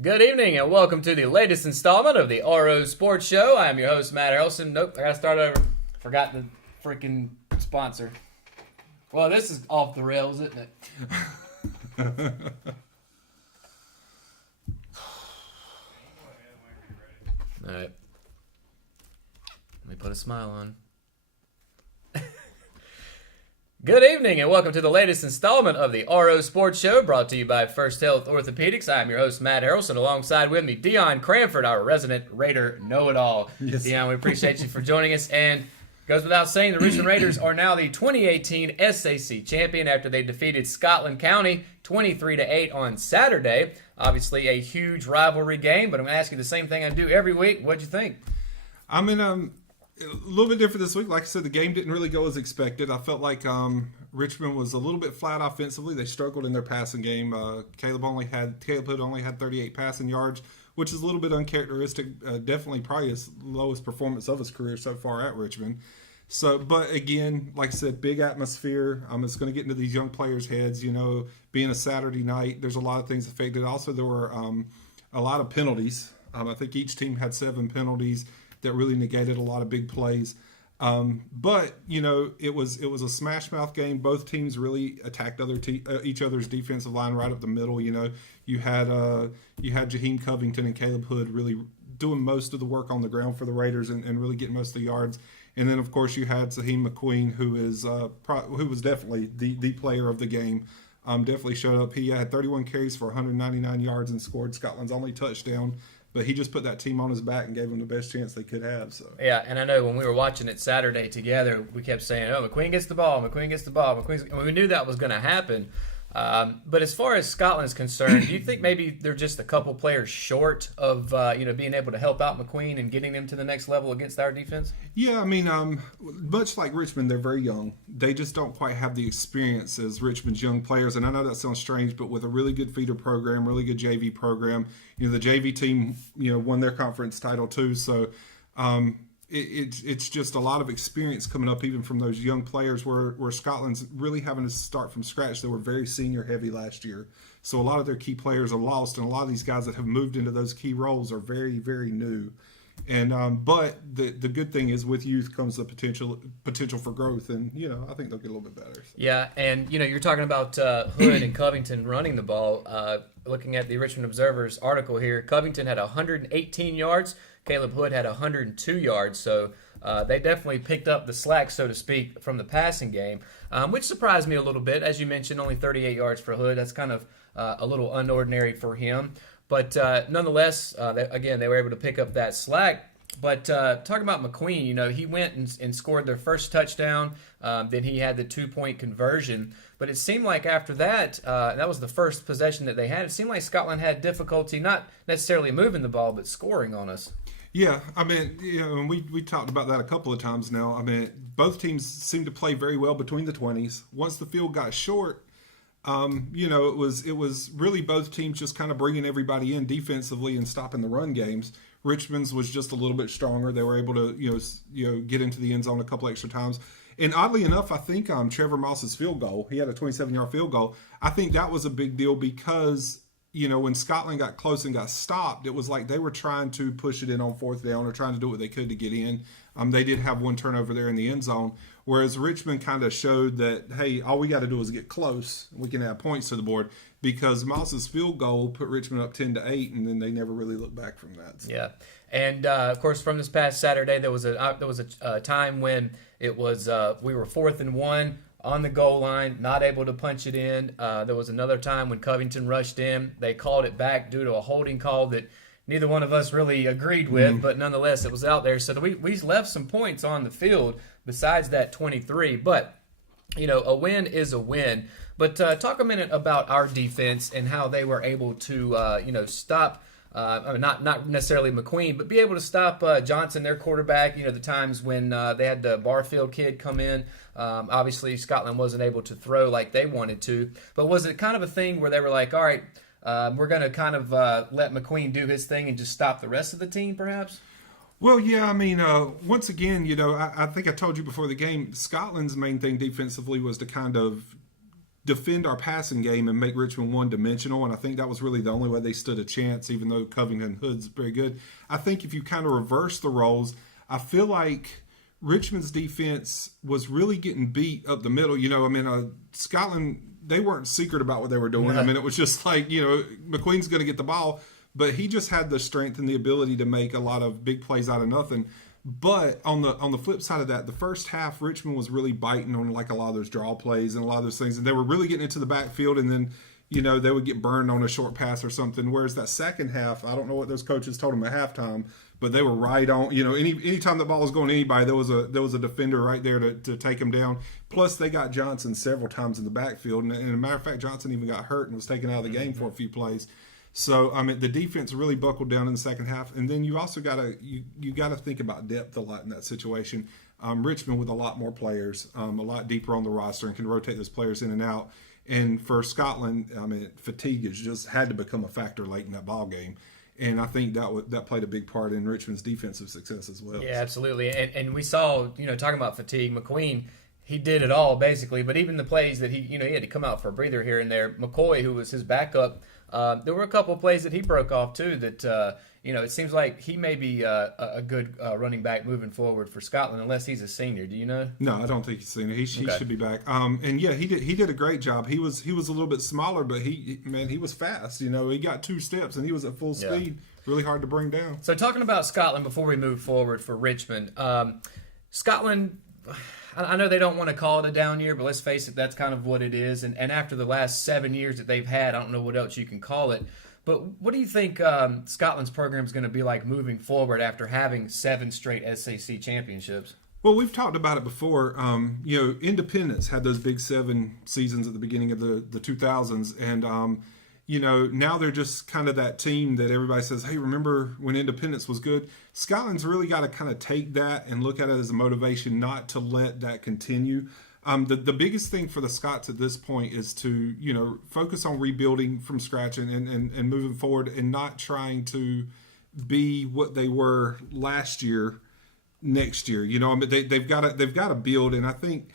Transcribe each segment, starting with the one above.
Good evening and welcome to the latest installment of the RO Sports Show. I am your host, Matt Harrelson. Nope, I gotta start over. Forgot the freaking sponsor. Well, this is off the rails, isn't it? Alright. Let me put a smile on. Good evening and welcome to the latest installment of the RO Sports Show, brought to you by First Health Orthopedics. I am your host, Matt Harrelson. Alongside with me, Dion Cranford, our resident Raider know-it-all. Yes. Dion, we appreciate you for joining us. And goes without saying, the Richmond Raiders are now the 2018 SAC champion after they defeated Scotland County 23-8 on Saturday. Obviously, a huge rivalry game, but I'm going to ask you the same thing I do every week. What'd you think? A little bit different this week. Like I said, the game didn't really go as expected. I felt like Richmond was a little bit flat offensively. They struggled in their passing game. Caleb Hood only had 38 passing yards, which is a little bit uncharacteristic. Definitely probably his lowest performance of his career so far at Richmond. So, but again, like I said, big atmosphere. It's going to get into these young players' heads. You know, being a Saturday night, there's a lot of things affected. Also, there were a lot of penalties. I think each team had 7 penalties that really negated a lot of big plays. But you know, it was a smash mouth game. Both teams really attacked each other's defensive line right up the middle. You know, you had Jaheim Covington and Caleb Hood really doing most of the work on the ground for the Raiders and really getting most of the yards. And then of course you had Saheem McQueen, who was definitely the player of the game. Definitely showed up. He had 31 carries for 199 yards and scored Scotland's only touchdown. But he just put that team on his back and gave them the best chance they could have. So yeah, and I know when we were watching it Saturday together, we kept saying, "Oh, McQueen gets the ball, McQueen gets the ball, McQueen." And we knew that was going to happen. But as far as Scotland is concerned, do you think maybe they're just a couple players short of being able to help out McQueen and getting them to the next level against our defense? Yeah, much like Richmond, they're very young. They just don't quite have the experience as Richmond's young players. And I know that sounds strange, but with a really good feeder program, really good JV program, the JV team, won their conference title too. So it's just a lot of experience coming up, even from those young players. Where Scotland's really having to start from scratch. They were very senior heavy last year, so a lot of their key players are lost, and a lot of these guys that have moved into those key roles are very, very new. And but the good thing is, with youth comes the potential for growth, and I think they'll get a little bit better. So. Yeah, and you're talking about Hood and Covington running the ball. Looking at the Richmond Observer's article here, Covington had 118 yards. Caleb Hood had 102 yards, so they definitely picked up the slack, so to speak, from the passing game, which surprised me a little bit. As you mentioned, only 38 yards for Hood. That's kind of a little unordinary for him. But nonetheless, they were able to pick up that slack. But talking about McQueen, he went and scored their first touchdown. Then he had the 2-point conversion. But it seemed like after that, that was the first possession that they had. It seemed like Scotland had difficulty not necessarily moving the ball, but scoring on us. Yeah, and we talked about that a couple of times now. Both teams seemed to play very well between the 20s. Once the field got short, it was really both teams just kind of bringing everybody in defensively and stopping the run games. Richmond's was just a little bit stronger. They were able to get into the end zone a couple extra times. And oddly enough, I think Trevor Moss's field goal, he had a 27-yard field goal. I think that was a big deal because when Scotland got close and got stopped, it was like they were trying to push it in on 4th down or trying to do what they could to get in. They did have one turnover there in the end zone, whereas Richmond kind of showed that, hey, all we got to do is get close. We can add points to the board, because Moss's field goal put Richmond up 10-8, and then they never really looked back from that. So. Yeah, and of course, from this past Saturday, there was a time when it was we were 4th and 1. On the goal line, not able to punch it in. There was another time when Covington rushed in. They called it back due to a holding call that neither one of us really agreed with, but nonetheless, it was out there. So we left some points on the field besides that 23. But, a win is a win. But talk a minute about our defense and how they were able to, stop not necessarily McQueen, but be able to stop Johnson, their quarterback. The times when they had the Barfield kid come in. Obviously, Scotland wasn't able to throw like they wanted to. But was it kind of a thing where they were like, all right, we're going to kind of let McQueen do his thing and just stop the rest of the team, perhaps? Well, yeah, once again, I think I told you before the game, Scotland's main thing defensively was to kind of defend our passing game and make Richmond one-dimensional, and I think that was really the only way they stood a chance, even though Covington Hood's very good. I think if you kind of reverse the roles, I feel like Richmond's defense was really getting beat up the middle. Scotland, they weren't secret about what they were doing. It was just like, McQueen's going to get the ball, but he just had the strength and the ability to make a lot of big plays out of nothing. But on the flip side of that, the first half, Richmond was really biting on like a lot of those draw plays and a lot of those things, and they were really getting into the backfield, and then they would get burned on a short pass or something. Whereas that second half, I don't know what those coaches told them at halftime, but they were right on. Anytime the ball was going to anybody, there was a defender right there to take them down. Plus, they got Johnson several times in the backfield, and as a matter of fact, Johnson even got hurt and was taken out of the game for a few plays. So the defense really buckled down in the second half, and then you also gotta think about depth a lot in that situation. Richmond with a lot more players, a lot deeper on the roster, and can rotate those players in and out. And for Scotland, fatigue has just had to become a factor late in that ball game, and I think that played a big part in Richmond's defensive success as well. Yeah, absolutely. And we saw, talking about fatigue, McQueen, he did it all basically. But even the plays that he had to come out for a breather here and there. McCoy, who was his backup. There were a couple of plays that he broke off too that, it seems like he may be a good running back moving forward for Scotland unless he's a senior. Do you know? No, I don't think he's a senior. He should be back. He did a great job. He was a little bit smaller, but he was fast. He got 2 steps and he was at full speed. Really hard to bring down. So talking about Scotland before we move forward for Richmond, Scotland, I know they don't want to call it a down year, but let's face it, that's kind of what it is. And after the last 7 years that they've had, I don't know what else you can call it. But what do you think Scotland's program is going to be like moving forward after having 7 straight SAC championships? Well, we've talked about it before. Independence had those big 7 seasons at the beginning of the 2000s, and now they're just kind of that team that everybody says, hey, remember when Independence was good? Scotland's really got to kind of take that and look at it as a motivation not to let that continue. The biggest thing for the Scots at this point is to, focus on rebuilding from scratch and moving forward and not trying to be what they were last year next year. They've got to build, and I think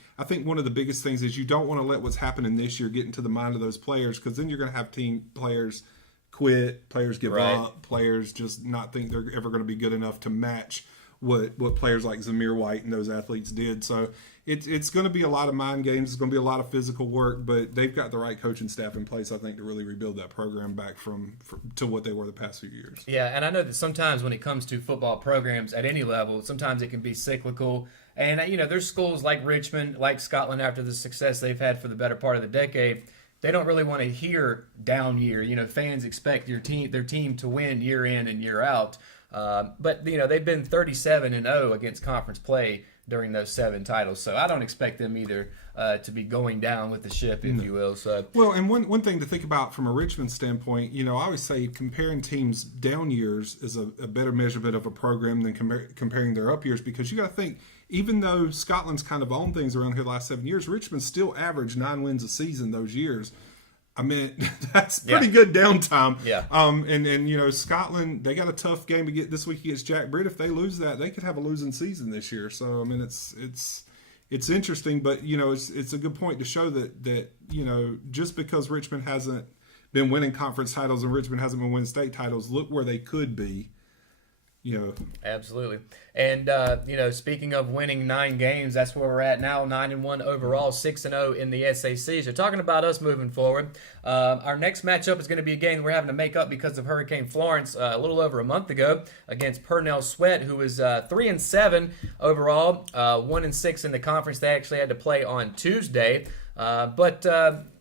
one of the biggest things is you don't want to let what's happening this year get into the mind of those players, because then you're going to have players quit, players give up, players just not think they're ever going to be good enough to match what players like Zamir White and those athletes did. So it's going to be a lot of mind games. It's going to be a lot of physical work, but they've got the right coaching staff in place, I think, to really rebuild that program back to what they were the past few years. Yeah, and I know that sometimes when it comes to football programs at any level, sometimes it can be cyclical. And, there's schools like Richmond, like Scotland, after the success they've had for the better part of the decade, they don't really want to hear down year. Fans expect their team to win year in and year out. But they've been 37-0 against conference play during those 7 titles, so I don't expect them either to be going down with the ship, if you will. So well, and one thing to think about from a Richmond standpoint, I always say comparing teams down years is a better measurement of a program than comparing their up years, because you got to think, even though Scotland's kind of owned things around here the last 7 years, Richmond still averaged 9 wins a season those years. That's pretty good downtime. Yeah. And Scotland, they got a tough game to get this week against Jack Britt. If they lose that, they could have a losing season this year. So it's interesting, but it's a good point to show that just because Richmond hasn't been winning conference titles and Richmond hasn't been winning state titles, look where they could be. Absolutely. And, speaking of winning 9 games, that's where we're at now, 9-1 overall, 6-0 in the SAC. So talking about us moving forward, our next matchup is going to be a game we're having to make up because of Hurricane Florence a little over a month ago against Purnell Sweat, who is 3-7 overall, 1-6 in the conference. They actually had to play on Tuesday.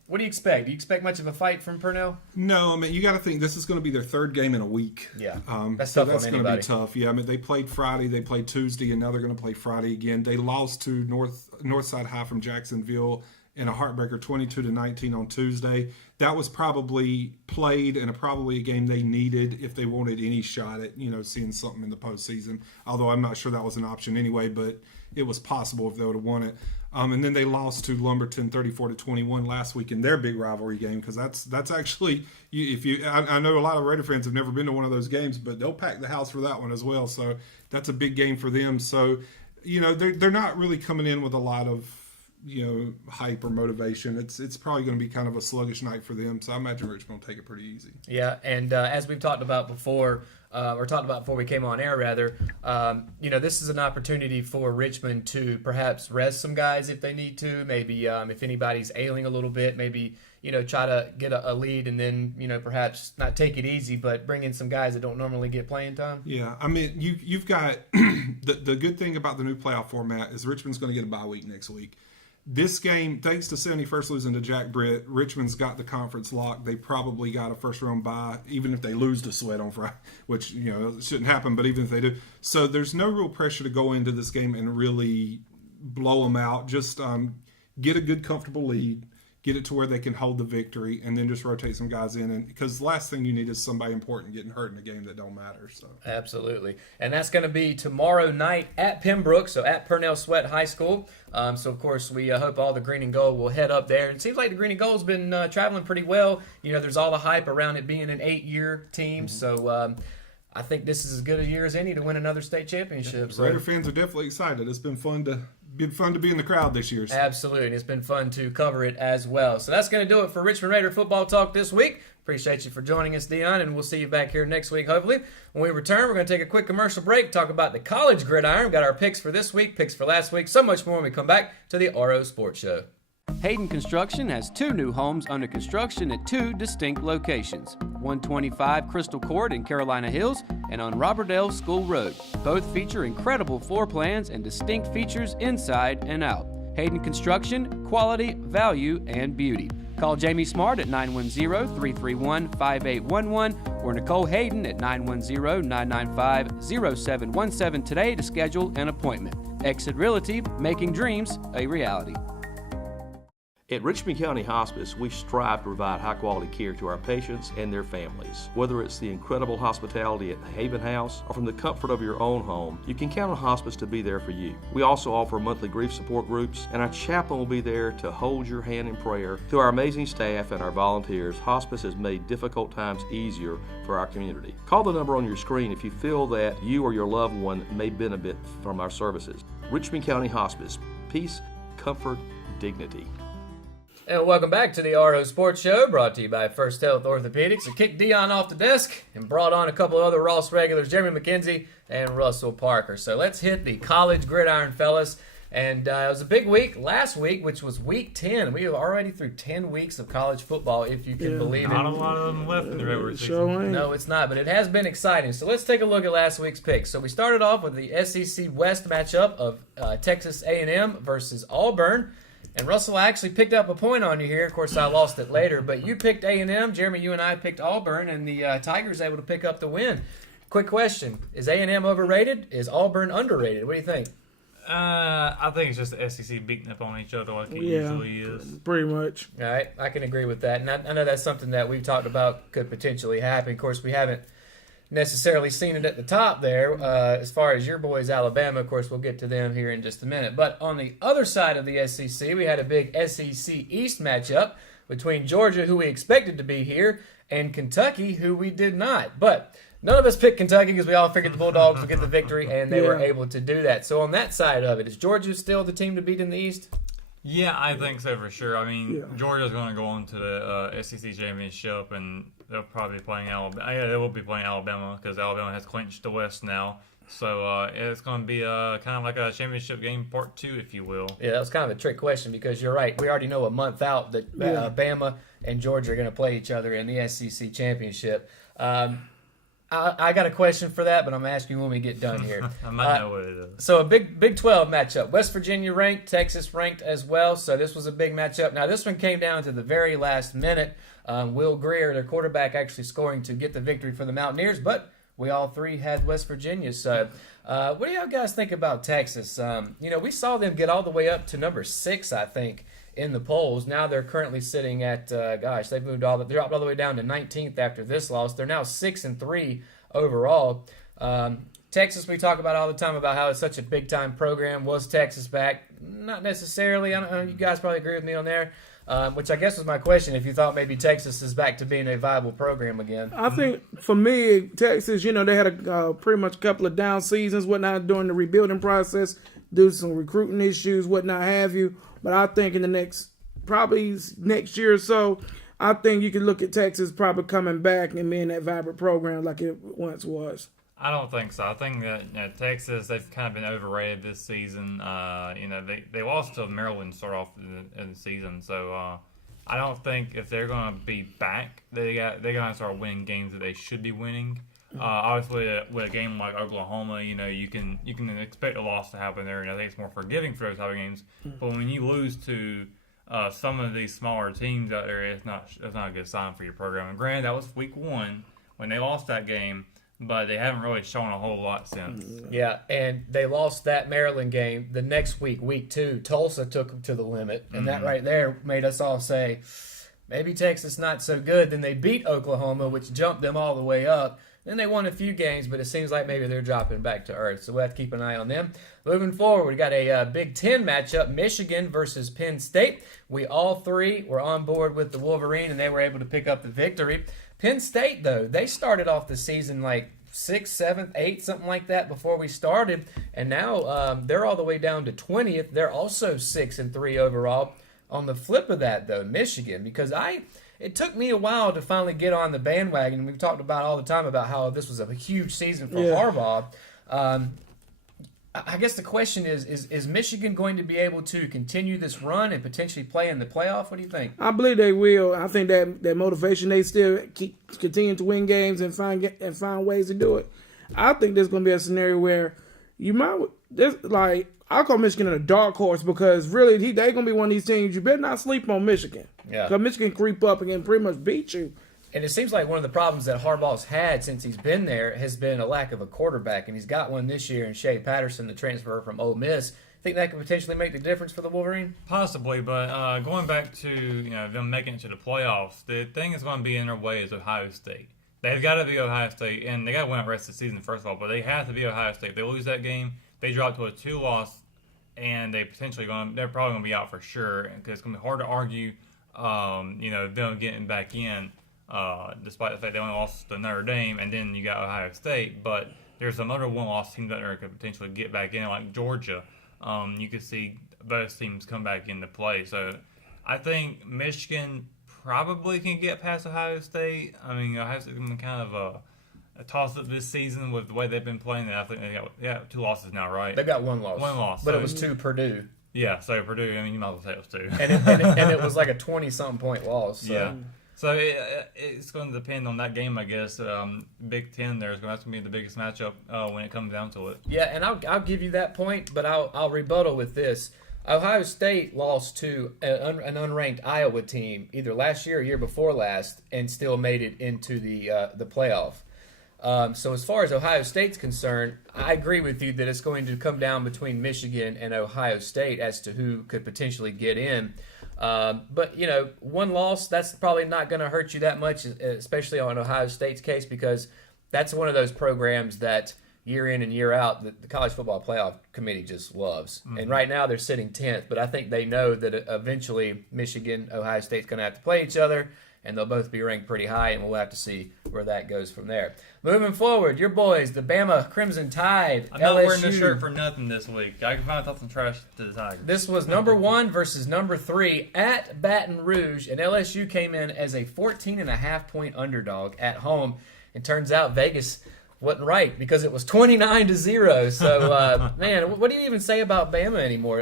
What do you expect? Do you expect much of a fight from Purnell? No, you got to think this is going to be their 3rd game in a week. Yeah, that's tough. That's going to be tough. Yeah, they played Friday, they played Tuesday, and now they're going to play Friday again. They lost to Northside High from Jacksonville in a heartbreaker, 22-19 on Tuesday. That was probably played and probably a game they needed if they wanted any shot at seeing something in the postseason. Although I'm not sure that was an option anyway, but it was possible if they would have won it. And then they lost to Lumberton 34-21 last week in their big rivalry game, because that's actually, I know a lot of Raider fans have never been to one of those games, but they'll pack the house for that one as well. So that's a big game for them. So they're not really coming in with a lot of hype or motivation. It's probably going to be kind of a sluggish night for them. So I imagine Richmond will take it pretty easy. Yeah, and as we've talked about before, before we came on air, rather, this is an opportunity for Richmond to perhaps rest some guys if they need to. Maybe if anybody's ailing a little bit, maybe try to get a lead and then perhaps not take it easy, but bring in some guys that don't normally get playing time. Yeah, I mean you've got the good thing about the new playoff format is Richmond's going to get a bye week next week. This game, thanks to 71st losing to Jack Britt, Richmond's got the conference locked. They probably got a first-round bye, even if they lose to Sweat on Friday, which, shouldn't happen, but even if they do. So there's no real pressure to go into this game and really blow them out. Just get a good, comfortable lead, get it to where they can hold the victory, and then just rotate some guys in. And because the last thing you need is somebody important getting hurt in a game that don't matter. So absolutely, and that's going to be tomorrow night at Pembroke, so at Purnell Sweat High School. So of course we hope all the green and gold will head up there. And it seems like the green and gold's been traveling pretty well. There's all the hype around it being an 8-year team. Mm-hmm. So I think this is as good a year as any to win another state championship. Yeah, Raider fans are definitely excited. It's been fun to be in the crowd this year. So. Absolutely. It's been fun to cover it as well. So that's going to do it for Richmond Raider Football Talk this week. Appreciate you for joining us, Dion, and we'll see you back here next week, hopefully. When we return, we're going to take a quick commercial break, talk about the college gridiron. We've got our picks for this week, picks for last week, so much more when we come back to the RO Sports Show. Hayden Construction has 2 new homes under construction at 2 distinct locations, 125 Crystal Court in Carolina Hills and on Robertdale School Road. Both feature incredible floor plans and distinct features inside and out. Hayden Construction, quality, value, and beauty. Call Jamie Smart at 910-331-5811 or Nicole Hayden at 910-995-0717 today to schedule an appointment. Exit Realty, making dreams a reality. At Richmond County Hospice, we strive to provide high-quality care to our patients and their families. Whether it's the incredible hospitality at the Haven House or from the comfort of your own home, you can count on Hospice to be there for you. We also offer monthly grief support groups, and our chaplain will be there to hold your hand in prayer. Through our amazing staff and our volunteers, Hospice has made difficult times easier for our community. Call the number on your screen if you feel that you or your loved one may benefit from our services. Richmond County Hospice. Peace, comfort, dignity. And welcome back to the RO Sports Show, brought to you by First Health Orthopedics. We kicked Dion off the desk and brought on a couple of other Ross regulars, Jeremy McKenzie and Russell Parker. So let's hit the college gridiron, fellas. And it was a big week last week, which was week 10. We are already through 10 weeks of college football, if you can believe it. Not a lot of them left in the regular season. No, it's not, but it has been exciting. So let's take a look at last week's picks. So we started off with the SEC West matchup of Texas A&M versus Auburn. And Russell, I actually picked up a point on you here. Of course, I lost it later, but you picked A&M. Jeremy, you and I picked Auburn, and the Tigers able to pick up the win. Quick question: is A&M overrated? Is Auburn underrated? What do you think? I think it's just the SEC beating up on each other like it usually is. Pretty much. All right, I can agree with that, and I know that's something that we've talked about could potentially happen. Of course, we haven't necessarily seen it at the top there. As far as your boys, Alabama, of course, we'll get to them here in just a minute. But on the other side of the SEC, we had a big SEC East matchup between Georgia, who we expected to be here, and Kentucky, who we did not. But none of us picked Kentucky because we all figured the Bulldogs would get the victory, and they were able to do that. So on that side of it, is Georgia still the team to beat in the East? Yeah, I think so for sure. I mean, Georgia's going to go on to the SEC championship, and they'll probably be playing Alabama. Yeah, they will be playing Alabama because Alabama has clinched the West now. So it's going to be kind of like a championship game part 2, if you will. Yeah, that was kind of a trick question because you're right. We already know a month out that Bama and Georgia are going to play each other in the SEC championship. I got a question for that, but I'm asking you when we get done here. I might know what it is. So a Big 12 matchup. West Virginia ranked, Texas ranked as well. So this was a big matchup. Now this one came down to the very last minute. Will Greer, their quarterback, actually scoring to get the victory for the Mountaineers, but we all three had West Virginia. So what do y'all guys think about Texas? We saw them get all the way up to number 6, I think, in the polls. Now they're currently sitting at, they've dropped all the way down to 19th after this loss. They're now 6-3 overall. Texas, we talk about all the time about how it's such a big-time program. Was Texas back? Not necessarily. I don't know. You guys probably agree with me on there. Which I guess was my question, if you thought maybe Texas is back to being a viable program again. I think, for me, Texas, they had a pretty much a couple of down seasons, whatnot, during the rebuilding process. due to some recruiting issues, whatnot have you. But I think in the probably next year or so, I think you can look at Texas probably coming back and being that vibrant program like it once was. I don't think so. I think that Texas, they've kind of been overrated this season. They lost to Maryland to start off in the season, so I don't think if they're going to be back, they're going to start winning games that they should be winning. Obviously, with a game like Oklahoma, you can expect a loss to happen there, and I think it's more forgiving for those type of games. But when you lose to some of these smaller teams out there, it's not a good sign for your program. And granted, that was week 1 when they lost that game. But they haven't really shown a whole lot since. Yeah, and they lost that Maryland game. The next week, week 2, Tulsa took them to the limit. And that right there made us all say, maybe Texas not so good. Then they beat Oklahoma, which jumped them all the way up. Then they won a few games, but it seems like maybe they're dropping back to earth. So we'll have to keep an eye on them. Moving forward, we got a Big Ten matchup, Michigan versus Penn State. We all three were on board with the Wolverine, and they were able to pick up the victory. Penn State, though, they started off the season like 6th, 7th, 8th, something like that before we started. And now they're all the way down to 20th. They're also 6-3 overall. On the flip of that, though, Michigan, because it took me a while to finally get on the bandwagon. We've talked about all the time about how this was a huge season for Harbaugh. I guess the question is Michigan going to be able to continue this run and potentially play in the playoff? What do you think? I believe they will. I think that motivation, they still continue to win games and find ways to do it. I think there's going to be a scenario where I call Michigan a dark horse because really they're going to be one of these teams. You better not sleep on Michigan. Yeah. Because Michigan creep up and can pretty much beat you. And it seems like one of the problems that Harbaugh's had since he's been there has been a lack of a quarterback, and he's got one this year in Shea Patterson, the transfer from Ole Miss. Think that could potentially make the difference for the Wolverine? Possibly, but going back to them making it to the playoffs, the thing is going to be in their way is Ohio State. They've got to be Ohio State, and they got to win the rest of the season first of all. But they have to be Ohio State. If they lose that game, they drop to a 2-loss, and they're probably going to be out for sure because it's going to be hard to argue, them getting back in. Despite the fact they only lost to Notre Dame, and then you got Ohio State, but there's some other one-loss teams out there that could potentially get back in, like Georgia. You could see both teams come back into play. So I think Michigan probably can get past Ohio State. I mean, Ohio State's been kind of a toss-up this season with the way they've been playing. I think they got 2 losses now, right? They've got 1 loss. 1 loss. But so it was to Purdue. Yeah, so Purdue, you might as well say it was 2. And it was like a 20-something point loss. So. Yeah. So it's going to depend on that game, I guess. Big Ten there is going to be the biggest matchup when it comes down to it. Yeah, and I'll give you that point, but I'll rebuttal with this. Ohio State lost to an unranked Iowa team either last year or year before last, and still made it into the playoff. So as far as Ohio State's concerned, I agree with you that it's going to come down between Michigan and Ohio State as to who could potentially get in. But 1 loss, that's probably not going to hurt you that much, especially on Ohio State's case, because that's one of those programs that year in and year out the College Football Playoff Committee just loves. Mm-hmm. And right now they're sitting 10th, but I think they know that eventually Michigan, Ohio State's going to have to play each other, and they'll both be ranked pretty high, and we'll have to see where that goes from there. Moving forward, your boys, the Bama Crimson Tide. I'm not wearing this shirt for nothing this week. I can finally talk some trash to the Tigers. This was number 1 versus number 3 at Baton Rouge, and LSU came in as a 14.5-point underdog at home. It turns out Vegas wasn't right because it was 29-0. So, man, what do you even say about Bama anymore?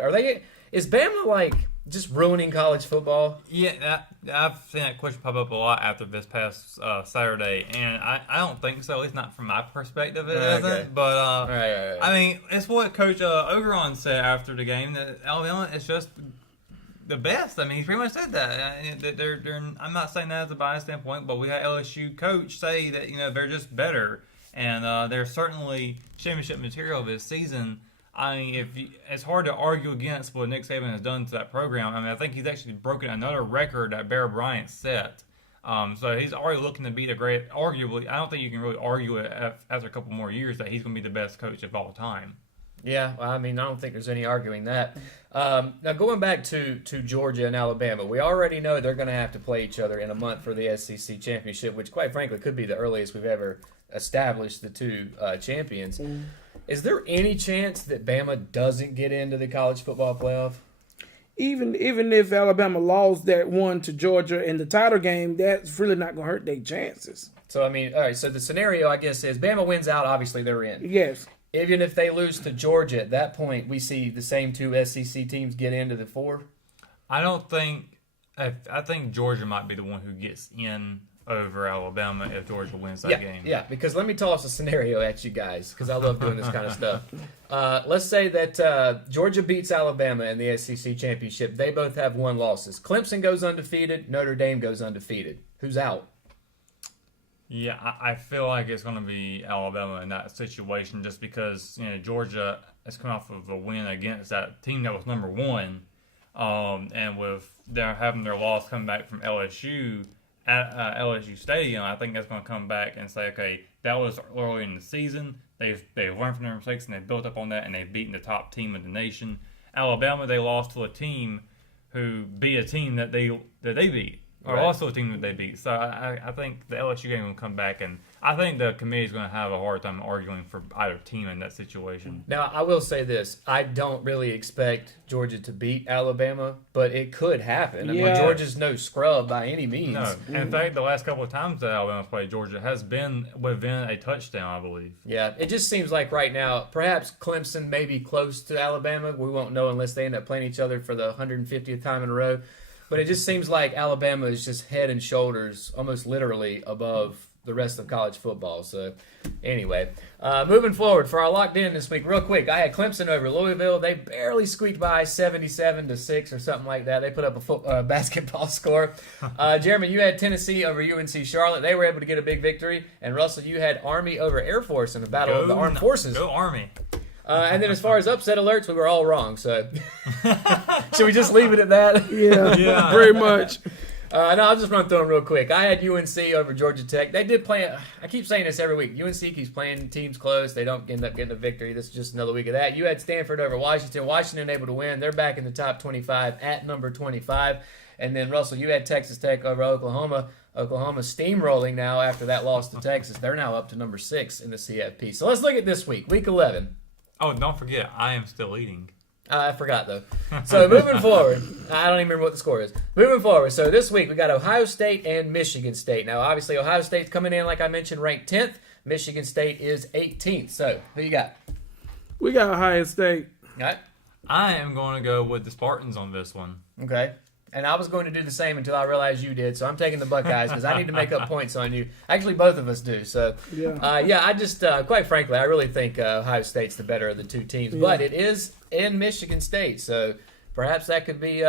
Is Bama like just ruining college football? Yeah, I've seen that question pop up a lot after this past Saturday, and I don't think so, at least not from my perspective it isn't. But, right. I mean, it's what Coach Ogeron said after the game, that Alabama is just the best. I mean, he pretty much said that. I'm not saying that as a biased standpoint, but we had LSU coach say that, they're just better, and they're certainly championship material this season. I mean, it's hard to argue against what Nick Saban has done to that program. I mean, I think he's actually broken another record that Bear Bryant set. So he's already looking to be arguably, I don't think you can really argue it after a couple more years that he's going to be the best coach of all time. Yeah, I mean, I don't think there's any arguing that. Now, going back to Georgia and Alabama, we already know they're going to have to play each other in a month for the SEC championship, which, quite frankly, could be the earliest we've ever established the two champions. Is there any chance that Bama doesn't get into the college football playoff? Even if Alabama lost that one to Georgia in the title game, that's really not going to hurt their chances. So, I mean, all right, so the scenario, I guess, is Bama wins out, obviously they're in. Yes. Even if they lose to Georgia at that point, we see the same two SEC teams get into the 4? I don't think. I think Georgia might be the one who gets in over Alabama if Georgia wins that game. Yeah, because let me toss a scenario at you guys, because I love doing this kind of stuff. Let's say that Georgia beats Alabama in the SEC championship. They both have 1 losses. Clemson goes undefeated. Notre Dame goes undefeated. Who's out? Yeah, I feel like it's going to be Alabama in that situation, just because Georgia is coming off of a win against that team that was number 1, and with them having their loss coming back from LSU at LSU Stadium, I think that's going to come back and say, okay, that was early in the season. They've learned from their mistakes and they've built up on that, and they've beaten the top team of the nation. Alabama, they lost to a team who beat a team that they beat. Or Right. also a team that they beat. So I think the LSU game will come back, and I think the committee is going to have a hard time arguing for either team in that situation. Now, I will say this. I don't really expect Georgia to beat Alabama, but it could happen. I mean, Yeah. Georgia's no scrub by any means. No, in fact, the last couple of times that Alabama's played Georgia has been within a touchdown, I believe. Yeah, it just seems like right now, perhaps Clemson may be close to Alabama. We won't know unless they end up playing each other for the 150th time in a row. But it just seems like Alabama is just head and shoulders, almost literally, above the rest of college football. So, anyway, moving forward for our locked in this week, real quick, I had Clemson over Louisville. They barely squeaked by 77-6 or something like that. They put up a basketball score. Jeremy, you had Tennessee over UNC Charlotte. They were able to get a big victory. And Russell, you had Army over Air Force in the Battle of the Armed Forces. Go Army. And then as far as upset alerts, we were all wrong. So should we just leave it at that? Yeah, pretty much. No, I'll just run through them real quick. I had UNC over Georgia Tech. They did play. I keep saying this every week. UNC keeps playing teams close. They don't end up getting a victory. This is just another week of that. You had Stanford over Washington. Washington able to win. They're back in the top 25 at number 25. And then, Russell, you had Texas Tech over Oklahoma. Oklahoma steamrolling now after that loss to Texas. They're now up to number 6 in the CFP. So let's look at this week, week 11. Oh, don't forget, I am still eating. I forgot, though. So moving forward, I don't even remember what the score is. Moving forward, so this week we got Ohio State and Michigan State. Now, obviously, Ohio State's coming in, like I mentioned, ranked 10th. Michigan State is 18th. So, who you got? We got Ohio State. All right. I am going to go with the Spartans on this one. Okay. And I was going to do the same until I realized you did, so I'm taking the Buckeyes because I need to make up points on you. Actually, both of us do. So, I just, quite frankly, I really think Ohio State's the better of the two teams. Yeah. But it is in Michigan State, so perhaps that could be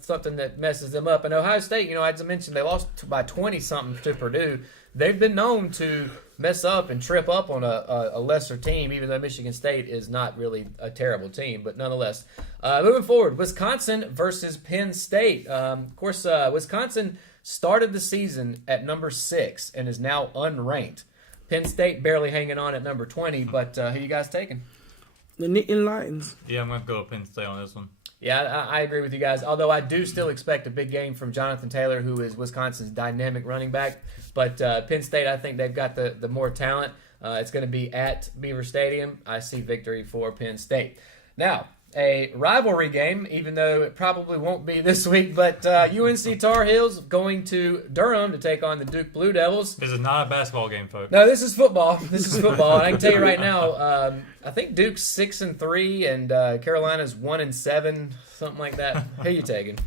something that messes them up. And Ohio State, as I mentioned, they lost by 20-something to Purdue. They've been known to mess up and trip up on a lesser team, even though Michigan State is not really a terrible team, but nonetheless. Moving forward, Wisconsin versus Penn State. Of course, Wisconsin started the season at number 6 and is now unranked. Penn State barely hanging on at number 20, but who you guys taking? The Nittany Lions. Yeah, I'm going to go with Penn State on this one. Yeah, I agree with you guys, although I do still expect a big game from Jonathan Taylor, who is Wisconsin's dynamic running back. But Penn State, I think they've got the more talent. It's going to be at Beaver Stadium. I see victory for Penn State. Now, a rivalry game, even though it probably won't be this week, but UNC Tar Heels going to Durham to take on the Duke Blue Devils. This is not a basketball game, folks. No, this is football. This is football, and I can tell you right now, I think Duke's 6-3 and Carolina's 1-7, something like that. Who you taking?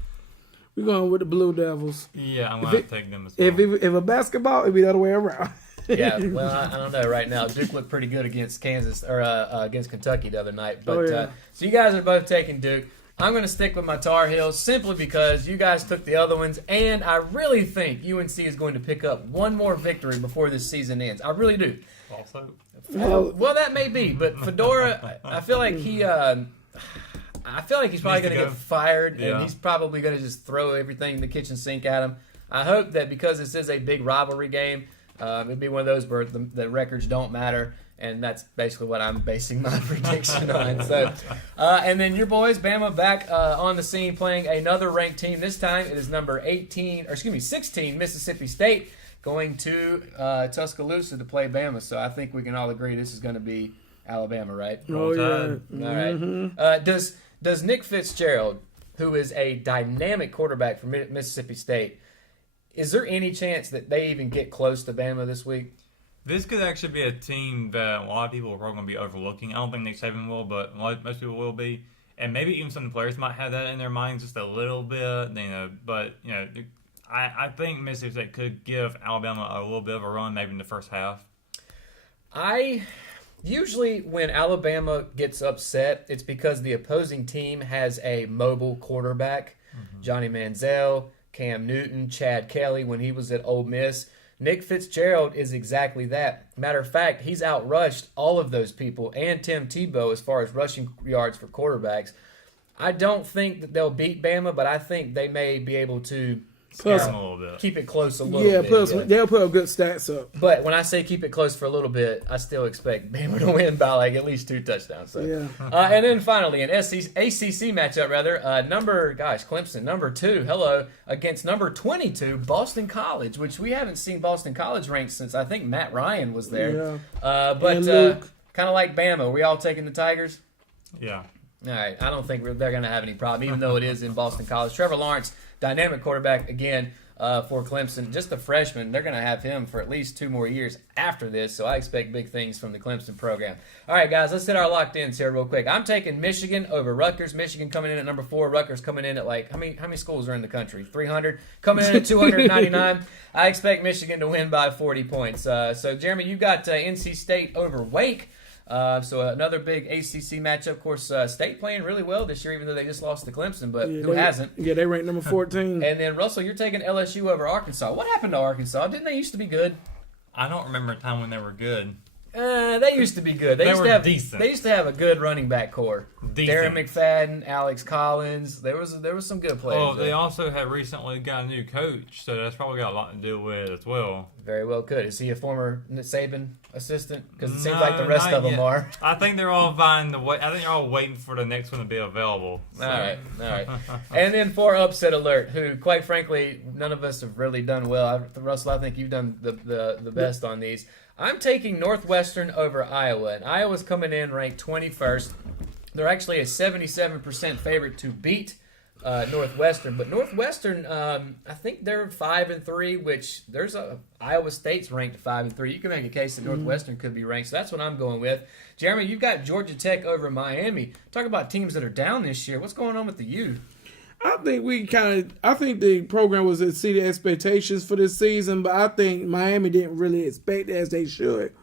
We're going with the Blue Devils. Yeah, I'm going to take them as well. If a basketball, it'd be the other way around. Yeah, well, I don't know right now. Duke looked pretty good against Kansas or against Kentucky the other night. But so you guys are both taking Duke. I'm going to stick with my Tar Heels simply because you guys took the other ones, and I really think UNC is going to pick up one more victory before this season ends. I really do. Also, Well, that may be, but Fedora, I feel like he's probably going to get fired, and he's probably going to just throw everything in the kitchen sink at him. I hope that because this is a big rivalry game, it'd be one of those where the records don't matter, and that's basically what I'm basing my prediction on. So, and then your boys, Bama, back on the scene playing another ranked team. This time it is number 16, Mississippi State, going to Tuscaloosa to play Bama. So I think we can all agree this is going to be Alabama, right? Oh yeah. Tide. All right. Does Nick Fitzgerald, who is a dynamic quarterback for Mississippi State, is there any chance that they even get close to Bama this week? This could actually be a team that a lot of people are probably going to be overlooking. I don't think Nick Saban will, but most people will be. And maybe even some players might have that in their minds just a little bit. But I think Mississippi State could give Alabama a little bit of a run, maybe in the first half. Usually when Alabama gets upset, it's because the opposing team has a mobile quarterback. Johnny Manziel, Cam Newton, Chad Kelly when he was at Ole Miss. Nick Fitzgerald is exactly that. Matter of fact, he's outrushed all of those people and Tim Tebow as far as rushing yards for quarterbacks. I don't think that they'll beat Bama, but I think they may be able to Scare them a little bit. keep it close a little Yeah, bit. they'll put up good stats up. But when I say keep it close for a little bit, I still expect Bama to win by like at least 2 touchdowns. So. Yeah. And then finally, an ACC matchup, Clemson, number 2, against number 22, Boston College, which we haven't seen Boston College ranked since I think Matt Ryan was there. Yeah. But And Luke. kind of like Bama, are we all taking the Tigers? Yeah. All right, I don't think they're going to have any problem, even though it is in Boston College. Trevor Lawrence, dynamic quarterback again for Clemson. Just a freshman. They're going to have him for at least 2 more years after this, so I expect big things from the Clemson program. All right, guys, let's hit our locked-ins here real quick. I'm taking Michigan over Rutgers. Michigan coming in at number 4. Rutgers coming in at how many schools are in the country? 300. Coming in at 299. I expect Michigan to win by 40 points. So, Jeremy, you got NC State over Wake. So another big ACC matchup. Of course, State playing really well this year, even though they just lost to Clemson, but who hasn't? Yeah, they ranked number 14. And then, Russell, you're taking LSU over Arkansas. What happened to Arkansas? Didn't they used to be good? I don't remember a time when they were good. They used to be good. They used were to have, decent. They used to have a good running back core. Decent. Darren McFadden, Alex Collins. There was some good players. Well, they there. also have recently got a new coach, so that's probably got a lot to do with it as well. Very well could. Is he a former Saban assistant? Because it seems No, like the rest not of them yet. are. I think they're all vying to wait. I think they're all waiting for the next one to be available. So. All right. And then for upset alert, who, quite frankly, none of us have really done well. Russell, I think you've done the best on these. I'm taking Northwestern over Iowa, and Iowa's coming in ranked 21st. They're actually a 77% favorite to beat Northwestern, but Northwestern, I think they're 5-3, which Iowa State's ranked 5-3. You can make a case that Northwestern could be ranked, so that's what I'm going with. Jeremy, you've got Georgia Tech over Miami. Talk about teams that are down this year. What's going on with the U? I think the program was exceeded expectations for this season, but I think Miami didn't really expect it as they should.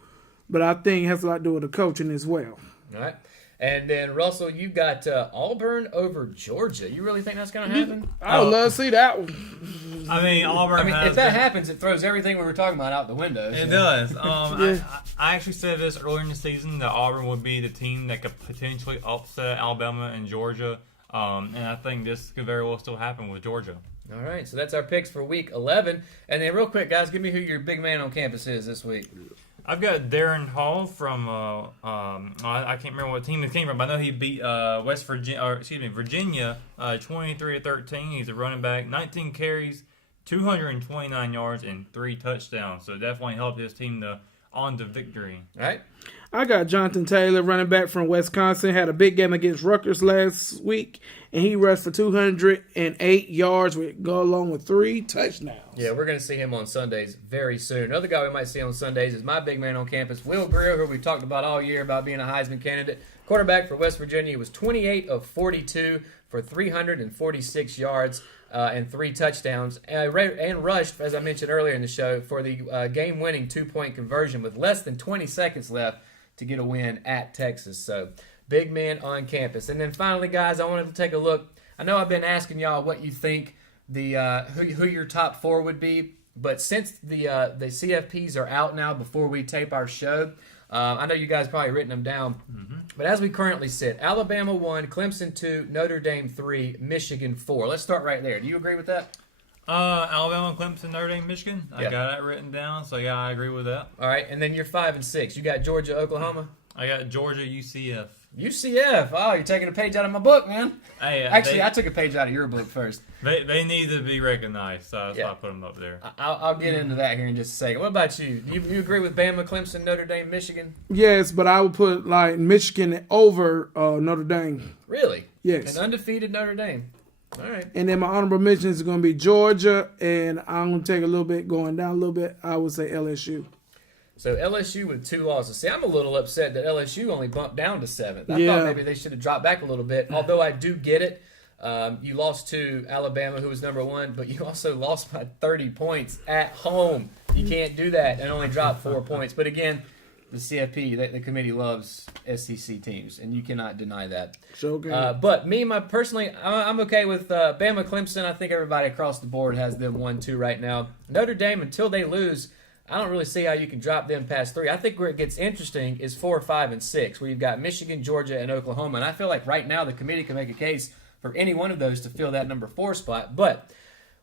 But I think it has a lot to do with the coaching as well. All right. And then, Russell, you got Auburn over Georgia. You really think that's going to happen? I would love to see that one. I mean, Auburn. If that happens, it throws everything we were talking about out the window. It does. I actually said this earlier in the season that Auburn would be the team that could potentially upset Alabama and Georgia. And I think this could very well still happen with Georgia. All right, so that's our picks for Week 11. And then real quick, guys, give me who your big man on campus is this week. I've got Darren Hall from I can't remember what team he came from, but I know he beat Virginia 23-13. He's a running back, 19 carries, 229 yards, and 3 touchdowns. So definitely helped his team on to victory. All right. I got Jonathan Taylor, running back from Wisconsin, had a big game against Rutgers last week, and he rushed for 208 yards, along with 3 touchdowns. Yeah, we're going to see him on Sundays very soon. Another guy we might see on Sundays is my big man on campus, Will Grier, who we talked about all year about being a Heisman candidate. Quarterback for West Virginia. He was 28 of 42 for 346 yards and 3 touchdowns. And rushed, as I mentioned earlier in the show, for the game-winning 2-point conversion with less than 20 seconds left to get a win at Texas. So, big man on campus. And then finally, guys, I wanted to take a look. I know I've been asking y'all what you think who your top 4 would be, but since the CFPs are out now before we tape our show, I know you guys probably written them down. Mm-hmm. But as we currently sit, Alabama 1, Clemson 2, Notre Dame 3, Michigan 4. Let's start right there. Do you agree with that? Alabama, Clemson, Notre Dame, Michigan. I Yeah. got that written down, so yeah, I agree with that. All right, and then you're 5 and 6. You got Georgia, Oklahoma. I got Georgia UCF. UCF. Oh, you're taking a page out of my book, man. Hey, Actually, I took a page out of your book first. they need to be recognized, so that's Yeah. why I put them up there. I'll get into that here in just a second. What about you? You agree with Bama, Clemson, Notre Dame, Michigan? Yes, but I would put like Michigan over Notre Dame. Really? Yes. An undefeated Notre Dame. All right. And then my honorable mentions is going to be Georgia, and I'm going to take a little bit going down a little bit. I would say LSU. So LSU with 2 losses. See, I'm a little upset that LSU only bumped down to 7th. I Yeah. thought maybe they should have dropped back a little bit, although I do get it. You lost to Alabama, who was number 1, but you also lost by 30 points at home. You can't do that and only drop 4 points. But again, the CFP, the committee loves SEC teams, and you cannot deny that. So good. But personally, I'm okay with Bama, Clemson. I think everybody across the board has them 1-2 right now. Notre Dame, until they lose, I don't really see how you can drop them past 3. I think where it gets interesting is 4, 5, and 6, where you've got Michigan, Georgia, and Oklahoma. And I feel like right now the committee can make a case for any one of those to fill that number 4 spot. But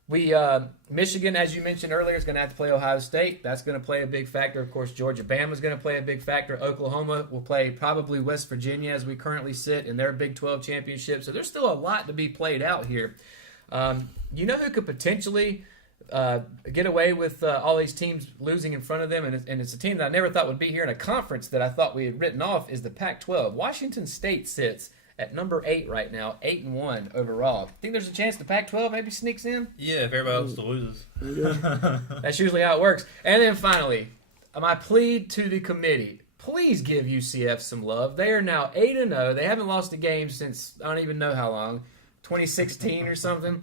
Michigan, as you mentioned earlier, is going to have to play Ohio State. That's going to play a big factor. Of course, Georgia, Bama is going to play a big factor. Oklahoma will play probably West Virginia as we currently sit in their Big 12 championship. So there's still a lot to be played out here. You know who could potentially get away with all these teams losing in front of them, and it's a team that I never thought would be here in a conference that I thought we had written off, is the Pac-12. Washington State sits at number 8 right now, 8-1 overall. Think there's a chance the Pac-12 maybe sneaks in? Yeah, if everybody else loses. That's usually how it works. And then finally, my plea to the committee, please give UCF some love. They are now 8-0. They haven't lost a game since I don't even know how long, 2016 or something.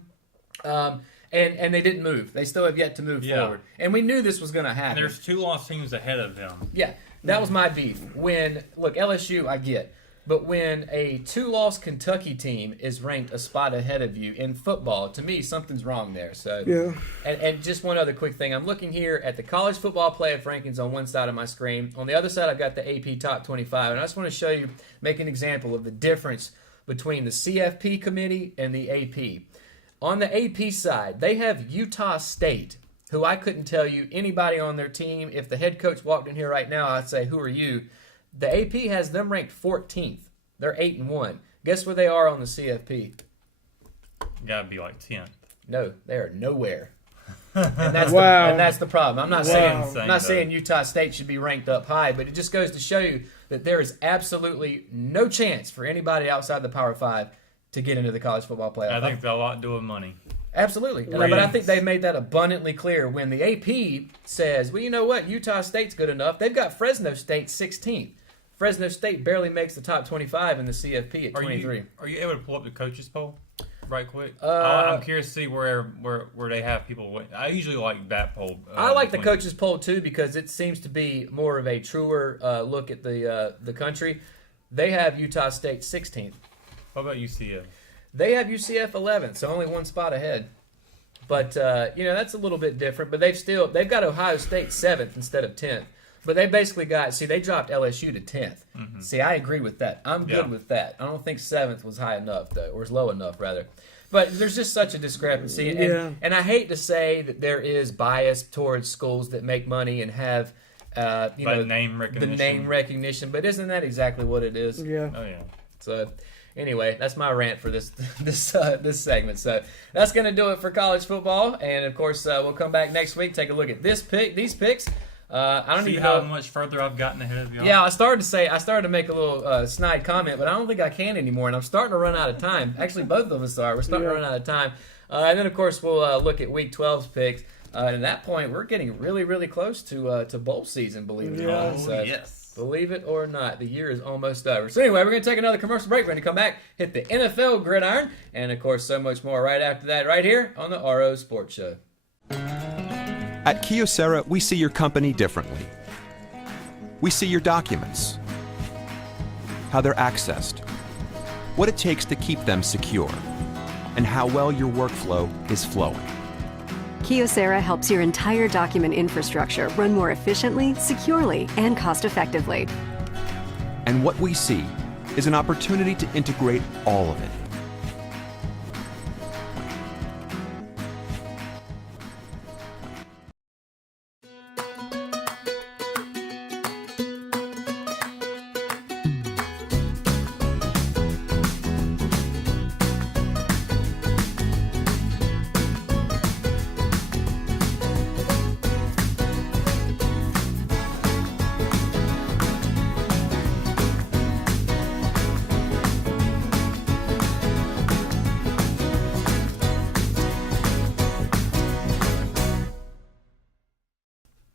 And they didn't move. They still have yet to move forward. And we knew this was going to happen. And there's 2 lost teams ahead of them. Yeah, that was my beef. Look, LSU, I get. But when a 2-loss Kentucky team is ranked a spot ahead of you in football, to me, something's wrong there. So, Yeah. And just one other quick thing. I'm looking here at the college football playoff rankings on one side of my screen. On the other side, I've got the AP Top 25. And I just want to show you, make an example of the difference between the CFP committee and the AP. On the AP side, they have Utah State, who I couldn't tell you anybody on their team. If the head coach walked in here right now, I'd say, who are you? The AP has them ranked 14th. They're 8-1. Guess where they are on the CFP? Gotta be like 10th. No, they are nowhere. And that's, Wow. and that's the problem. I'm not Wow. saying Utah State should be ranked up high, but it just goes to show you that there is absolutely no chance for anybody outside the Power 5 to get into the college football playoff. I think it's got a lot to do with money. Absolutely. But I think they made that abundantly clear when the AP says, well, you know what? Utah State's good enough. They've got Fresno State 16th. Fresno State barely makes the top 25 in the CFP at 23. Are you able to pull up the coaches poll right quick? I'm curious to see where they have people. I usually like that poll. I like the coaches poll too because it seems to be more of a truer look at the country. They have Utah State 16th. What about UCF? They have UCF 11th, so only one spot ahead. But that's a little bit different. But they've got Ohio State 7th instead of 10th. But they basically they dropped LSU to 10th. Mm-hmm. See, I agree with that. I'm good with that. I don't think 7th was high enough, though, or was low enough, rather. But there's just such a discrepancy. And I hate to say that there is bias towards schools that make money and have name recognition. the name recognition. But isn't that exactly what it is? Yeah. Oh, yeah. So anyway, that's my rant for this segment. So that's going to do it for college football. And, of course, we'll come back next week, take a look at these picks. I don't See even how know. much further I've gotten ahead of y'all? Yeah, I started to make a little snide comment, but I don't think I can anymore, and I'm starting to run out of time. Actually, both of us are. We're starting to run out of time. And then, of course, we'll look at Week 12's picks. And at that point, we're getting really, really close to bowl season, believe it or not. Oh, So, yes. believe it or not, the year is almost over. So anyway, we're going to take another commercial break. We're going to come back, hit the NFL gridiron, and, of course, so much more right after that right here on the RO Sports Show. At Kyocera, we see your company differently. We see your documents, how they're accessed, what it takes to keep them secure, and how well your workflow is flowing. Kyocera helps your entire document infrastructure run more efficiently, securely, and cost-effectively. And what we see is an opportunity to integrate all of it.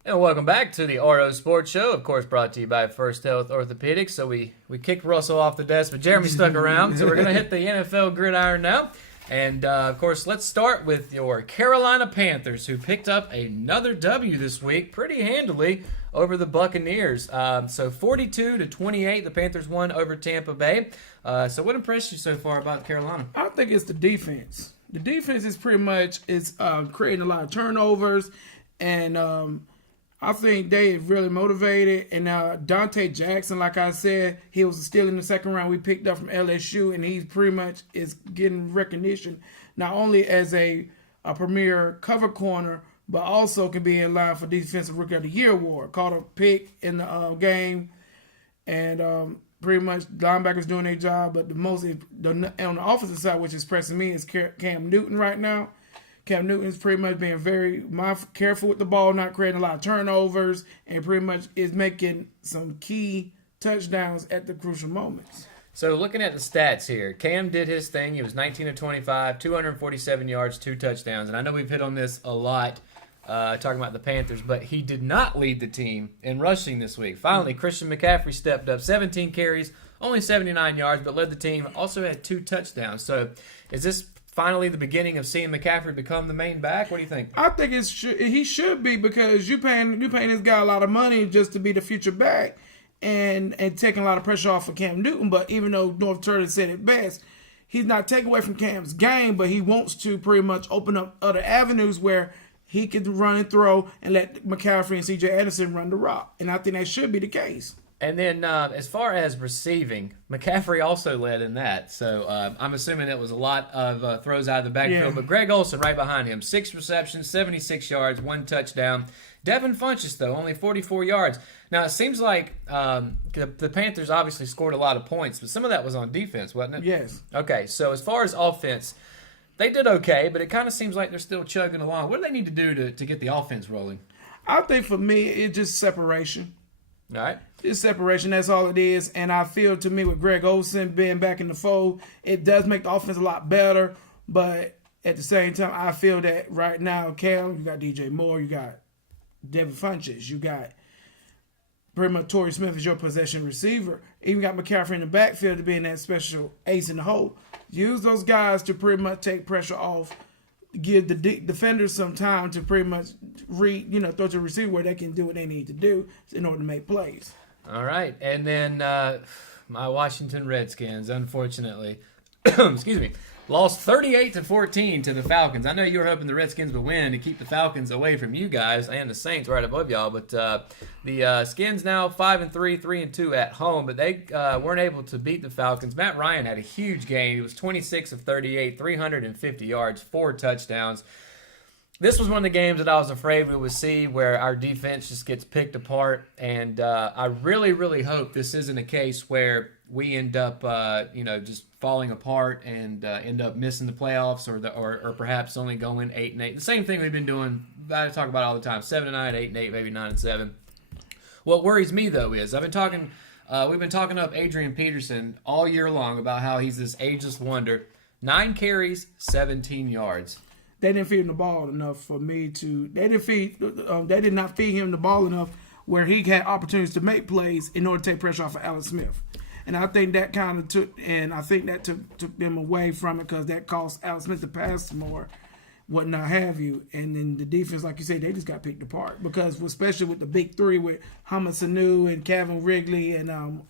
And welcome back to the RO Sports Show, of course brought to you by First Health Orthopedics. So we kicked Russell off the desk, but Jeremy stuck around. So we're going to hit the NFL gridiron now. And, of course, let's start with your Carolina Panthers, who picked up another W this week pretty handily over the Buccaneers. So 42-28, the Panthers won over Tampa Bay. So what impressed you so far about Carolina? I think it's the defense. The defense is pretty much creating a lot of turnovers, and I think they really motivated. And Dante Jackson, like I said, he was still in the second round. We picked up from LSU, and he pretty much is getting recognition not only as a premier cover corner, but also can be in line for Defensive Rookie of the Year award. Caught a pick in the game, and pretty much linebackers doing their job. But on the offensive side, which is pressing me, is Cam Newton right now. Cam Newton is pretty much being very careful with the ball, not creating a lot of turnovers, and pretty much is making some key touchdowns at the crucial moments. So looking at the stats here, Cam did his thing. He was 19 of 25, 247 yards, 2 touchdowns. And I know we've hit on this a lot talking about the Panthers, but he did not lead the team in rushing this week. Finally, Christian McCaffrey stepped up, 17 carries, only 79 yards, but led the team. Also had 2 touchdowns. So is this finally the beginning of seeing McCaffrey become the main back? What do you think? I think he should be, because you paying this guy a lot of money just to be the future back and taking a lot of pressure off of Cam Newton. But even though North Turner said it best, he's not taking away from Cam's game, but he wants to pretty much open up other avenues where he could run and throw and let McCaffrey and C.J. Anderson run the rock. And I think that should be the case. And then as far as receiving, McCaffrey also led in that. So I'm assuming it was a lot of throws out of the backfield. Yeah. But Greg Olsen right behind him, 6 receptions, 76 yards, 1 touchdown. Devin Funchess, though, only 44 yards. Now, it seems like the Panthers obviously scored a lot of points, but some of that was on defense, wasn't it? Yes. Okay, so as far as offense, they did okay, but it kind of seems like they're still chugging along. What do they need to do to get the offense rolling? I think for me, it's just separation. All right. It's separation, that's all it is. And I feel, to me, with Greg Olsen being back in the fold, it does make the offense a lot better. But at the same time, I feel that right now, Cam, you got DJ Moore, you got Devin Funchess, you got pretty much Torrey Smith as your possession receiver. Even got McCaffrey in the backfield to be in that special ace in the hole. Use those guys to pretty much take pressure off, give the defenders some time to pretty much throw to the receiver where they can do what they need to do in order to make plays. All right. And then my Washington Redskins, unfortunately, excuse me, lost 38-14 to the Falcons. I know you were hoping the Redskins would win to keep the Falcons away from you guys and the Saints right above y'all. But the Skins now 5-3, 3-2 at home, but they weren't able to beat the Falcons. Matt Ryan had a huge game. He was 26 of 38, 350 yards, 4 touchdowns. This was one of the games that I was afraid we would see where our defense just gets picked apart, and I really, really hope this isn't a case where we end up, just falling apart and end up missing the playoffs, or perhaps only going 8-8. The same thing we've been doing. I talk about it all the time: 7-9, 8-8, maybe 9-7. What worries me though is we've been talking up Adrian Peterson all year long about how he's this ageless wonder. 9 carries, 17 yards. They didn't feed him the ball enough for me to. They did not feed him the ball enough where he had opportunities to make plays in order to take pressure off of Alex Smith. And I think that kind of took them away from it, because that caused Alex Smith to pass more, whatnot have you. And then the defense, like you say, they just got picked apart, because especially with the big three with Hamid Sanu and Calvin Ridley and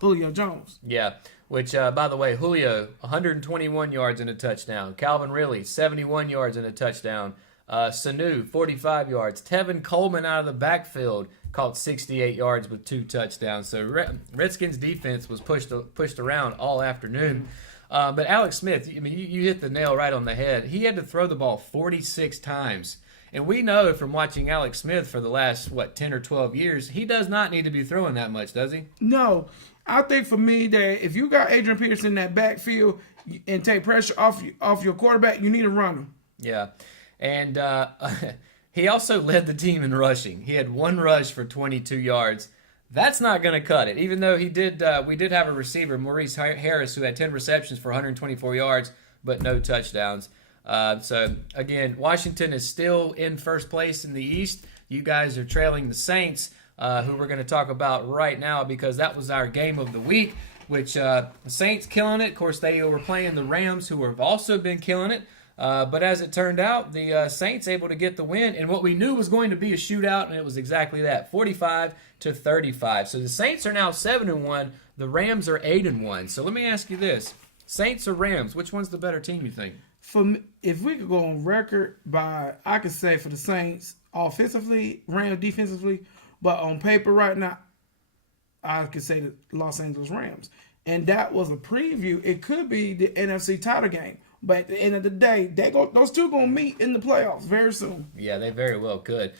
Julio Jones. Yeah. Which, by the way, Julio, 121 yards and a touchdown. Calvin Ridley, 71 yards and a touchdown. Sanu, 45 yards. Tevin Coleman out of the backfield caught 68 yards with 2 touchdowns. So Redskins defense was pushed around all afternoon. But Alex Smith, you hit the nail right on the head. He had to throw the ball 46 times. And we know from watching Alex Smith for the last, 10 or 12 years, he does not need to be throwing that much, does he? No. I think for me that if you got Adrian Peterson in that backfield and take pressure off your quarterback, you need to run him. Yeah. And he also led the team in rushing. He had 1 rush for 22 yards. That's not going to cut it. Even though we did have a receiver, Maurice Harris, who had 10 receptions for 124 yards, but no touchdowns. So, again, Washington is still in first place in the East. You guys are trailing the Saints, who we're going to talk about right now because that was our game of the week, which the Saints killing it. Of course, they were playing the Rams, who have also been killing it. But as it turned out, the Saints able to get the win in what we knew was going to be a shootout, and it was exactly that, 45-35. So the Saints are now 7-1. The Rams are 8-1. So let me ask you this: Saints or Rams? Which one's the better team, you think? For me, if we could go on record I could say for the Saints offensively, Rams defensively, but on paper right now, I could say the Los Angeles Rams. And that was a preview. It could be the NFC title game. But at the end of the day, those two going to meet in the playoffs very soon. Yeah, they very well could.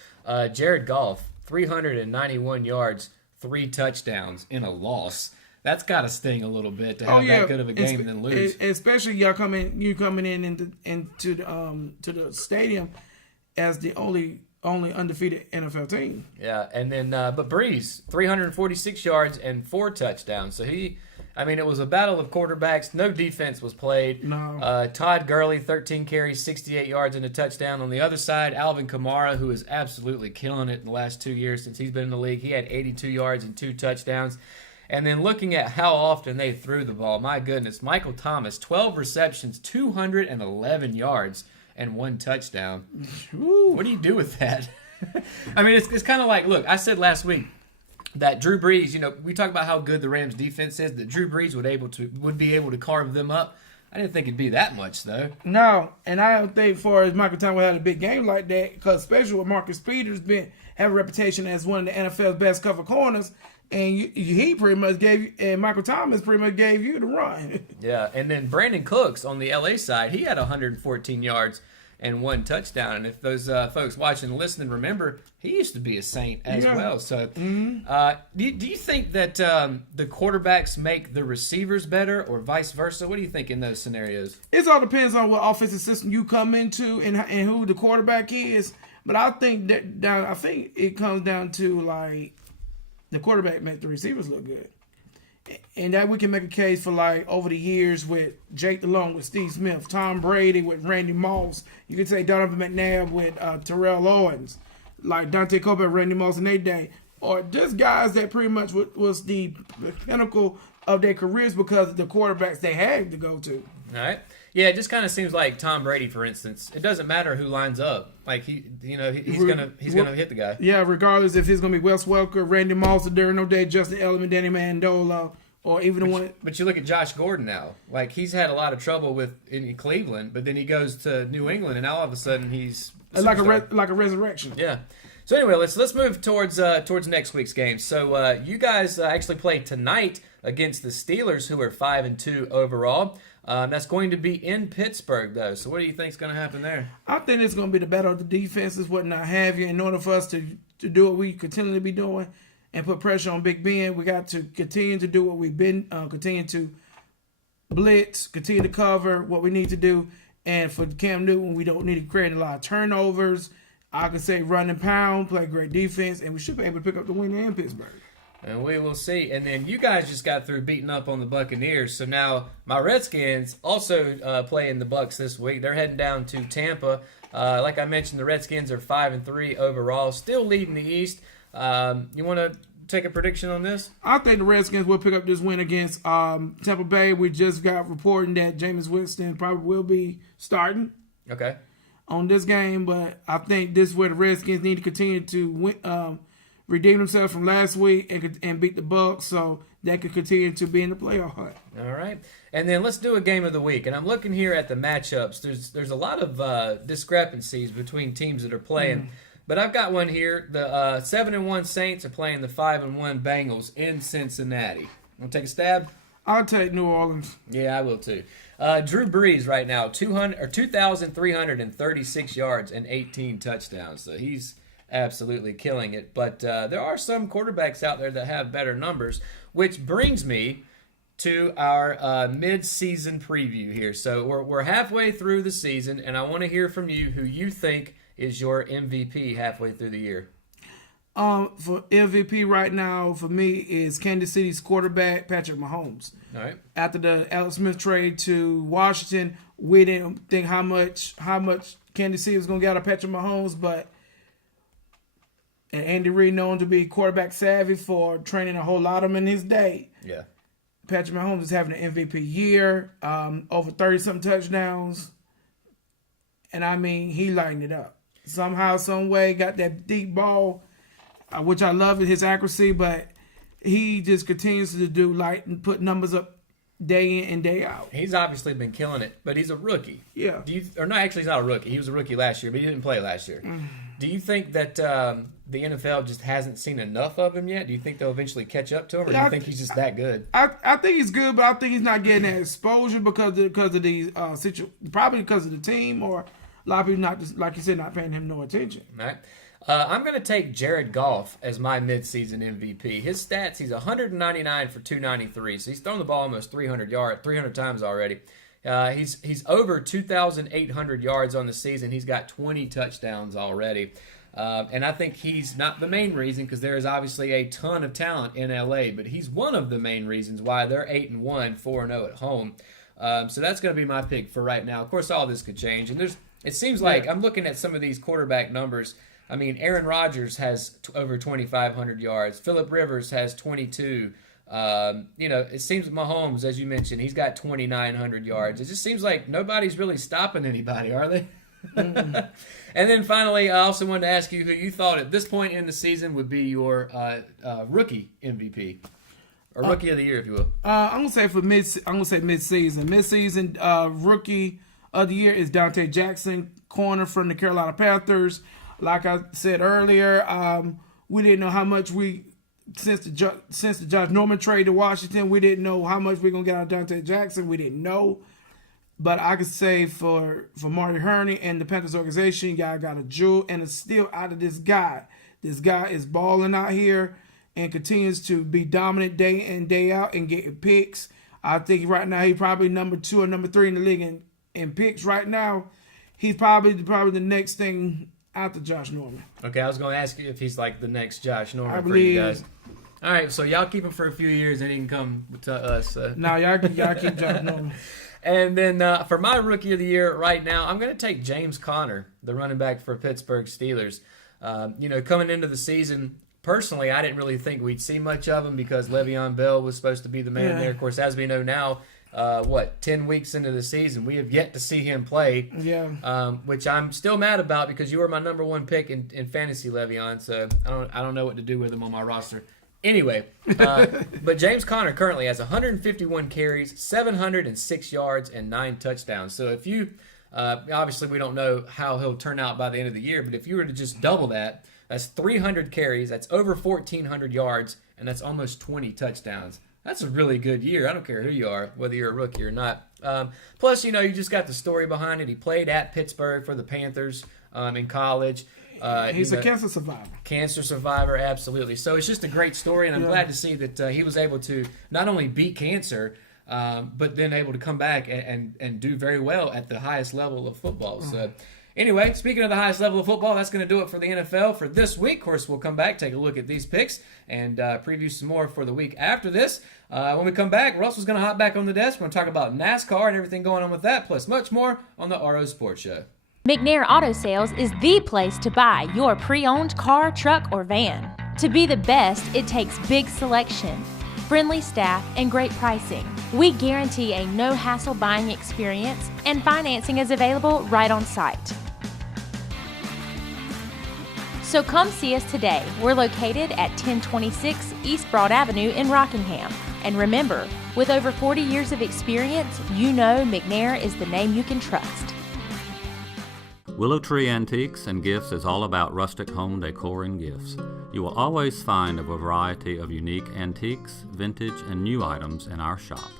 Jared Goff, 391 yards, 3 touchdowns in a loss. That's got to sting a little bit to have that good of a game and then lose. Especially you coming into the stadium as the only undefeated NFL team. Yeah, and then but Breeze, 346 yards and 4 touchdowns. So it was a battle of quarterbacks. No defense was played. No. Todd Gurley, 13 carries, 68 yards and a touchdown. On the other side, Alvin Kamara, who is absolutely killing it in the last 2 years since he's been in the league. He had 82 yards and 2 touchdowns. And then looking at how often they threw the ball, my goodness, Michael Thomas, 12 receptions, 211 yards, and 1 touchdown. Ooh. What do you do with that? It's kind of like, look, I said last week that Drew Brees, we talk about how good the Rams defense is, that Drew Brees would be able to carve them up. I didn't think it'd be that much, though. No, and I don't think for as Michael Thomas had a big game like that, because especially with Marcus Peters have a reputation as one of the NFL's best cover corners, and he pretty much Michael Thomas pretty much gave you the run. Yeah, and then Brandon Cooks on the LA side, he had 114 yards and 1 touchdown. And if those folks watching and listening remember, he used to be a Saint as well. So do you think that the quarterbacks make the receivers better or vice versa? What do you think in those scenarios? It all depends on what offensive system you come into and who the quarterback is. But I think it comes down to like the quarterback make the receivers look good. And that we can make a case for like over the years with Jake Delhomme with Steve Smith, Tom Brady with Randy Moss. You could say Donovan McNabb with Terrell Owens, like Dante Culpepper, Randy Moss in their day, or just guys that pretty much was the pinnacle of their careers because of the quarterbacks they had to go to. All right. Yeah, it just kind of seems like Tom Brady, for instance. It doesn't matter who lines up. Like he's gonna hit the guy. Yeah, regardless if it's gonna be Wes Welker, Randy Moss, Darren O'Day, Justin Elliman, Danny Mandola, or even the one. But you look at Josh Gordon now. Like he's had a lot of trouble in Cleveland, but then he goes to New England, and now all of a sudden he's like a resurrection. Yeah. So anyway, let's move towards next week's game. So you guys actually play tonight against the Steelers, who are 5-2 overall. That's going to be in Pittsburgh, though. So what do you think is going to happen there? I think it's going to be the battle of the defenses, whatnot have you. In order for us to do what we continually be doing and put pressure on Big Ben, we got to continue to do what we've been, continue to blitz, continue to cover what we need to do. And for Cam Newton, we don't need to create a lot of turnovers. I could say run and pound, play great defense, and we should be able to pick up the win in Pittsburgh. And we will see. And then you guys just got through beating up on the Buccaneers. So now my Redskins also playing the Bucs this week. They're heading down to Tampa. Like I mentioned, the Redskins are 5-3 overall, still leading the East. You want to take a prediction on this? I think the Redskins will pick up this win against Tampa Bay. We just got reporting that Jameis Winston probably will be starting. Okay. On this game, but I think this is where the Redskins need to continue to win, redeem themselves from last week and beat the Bucs, so they could continue to be in the playoff hunt. All right, and then let's do a game of the week. And I'm looking here at the matchups. There's a lot of discrepancies between teams that are playing, but I've got one here. The 7-1 Saints are playing the 5-1 Bengals in Cincinnati. Want to take a stab? I'll take New Orleans. Yeah, I will too. Drew Brees right now, 2,336 yards and 18 touchdowns. So he's absolutely killing it. But there are some quarterbacks out there that have better numbers, which brings me to our mid-season preview here. So we're halfway through the season, and I want to hear from you who you think is your MVP halfway through the year. For MVP right now, for me, is Kansas City's quarterback, Patrick Mahomes. All right. After the Alex Smith trade to Washington, we didn't think how much Kansas City was going to get out of Patrick Mahomes, but And Andy Reid known to be quarterback savvy for training a whole lot of them in his day. Yeah. Patrick Mahomes is having an MVP year, over 30-something touchdowns. And, I mean, he lightened it up. Somehow, some way, got that deep ball, which I love his accuracy, but he just continues to do and put numbers up day in and day out. He's obviously been killing it, but he's a rookie. Yeah. Actually, he's not a rookie. He was a rookie last year, but he didn't play last year. Do you think that the NFL just hasn't seen enough of him yet? Do you think they'll eventually catch up to him, or do you think he's just that good? I think he's good, but I think he's not getting that exposure because of these probably because of the team, or a lot of people not just, like you said, not paying him no attention. All right. I'm going to take Jared Goff as my midseason MVP. His stats, he's 199 for 293, so he's thrown the ball almost 300 times already. He's over 2,800 yards on the season. He's got 20 touchdowns already. And I think he's not the main reason, because there is obviously a ton of talent in LA, but he's one of the main reasons why they're 8-1, 4-0 at home. So that's going to be my pick for right now. Of course, all this could change, and it seems like I'm looking at some of these quarterback numbers. I mean, Aaron Rodgers has over 2,500 yards. Phillip Rivers has 22. It seems Mahomes, as you mentioned, he's got 2,900 yards. It just seems like nobody's really stopping anybody, are they? And then finally, I also wanted to ask you who you thought at this point in the season would be your rookie MVP, or rookie of the year, if you will. I'm gonna say mid-season. Mid-season rookie of the year is Dante Jackson, corner from the Carolina Panthers. Like I said earlier, we didn't know how much since the Josh Norman trade to Washington, we didn't know how much we're going to get out of Dante Jackson. We didn't know. But I could say for Marty Herney and the Panthers organization, y'all got a jewel and a steal out of this guy. This guy is balling out here and continues to be dominant day in, day out and getting picks. I think right now he's probably number 2 or number 3 in the league in picks right now. He's probably the next thing after Josh Norman. Okay, I was going to ask you if he's like the next Josh Norman I for you believe. guys. All right, so y'all keep him for a few years and he can come to us. Now y'all keep Josh Norman. And then for my rookie of the year right now, I'm going to take James Conner, the running back for Pittsburgh Steelers. Coming into the season, personally, I didn't really think we'd see much of him because Le'Veon Bell was supposed to be the man there. Of course, as we know now, 10 weeks into the season, we have yet to see him play. Yeah. Which I'm still mad about because you were my number 1 pick in fantasy, Le'Veon. So I don't know what to do with him on my roster. Anyway, but James Conner currently has 151 carries, 706 yards, and 9 touchdowns. So if you, obviously we don't know how he'll turn out by the end of the year, but if you were to just double that, that's 300 carries, that's over 1,400 yards, and that's almost 20 touchdowns. That's a really good year. I don't care who you are, whether you're a rookie or not. Plus, you just got the story behind it. He played at Pittsburgh for the Panthers in college. He's a cancer survivor. Cancer survivor, absolutely. So it's just a great story, and I'm glad to see that he was able to not only beat cancer, but then able to come back and do very well at the highest level of football. So anyway, speaking of the highest level of football, that's going to do it for the NFL for this week. Of course, we'll come back, take a look at these picks, and preview some more for the week after this. When we come back, Russell's going to hop back on the desk. We're going to talk about NASCAR and everything going on with that, plus much more on the RO Sports Show. McNair Auto Sales is the place to buy your pre-owned car, truck, or van. To be the best, it takes big selection, friendly staff, and great pricing. We guarantee a no-hassle buying experience, and financing is available right on site. So come see us today. We're located at 1026 East Broad Avenue in Rockingham. And remember, with over 40 years of experience, you know McNair is the name you can trust. Willow Tree Antiques and Gifts is all about rustic home decor and gifts. You will always find a variety of unique antiques, vintage, and new items in our shop.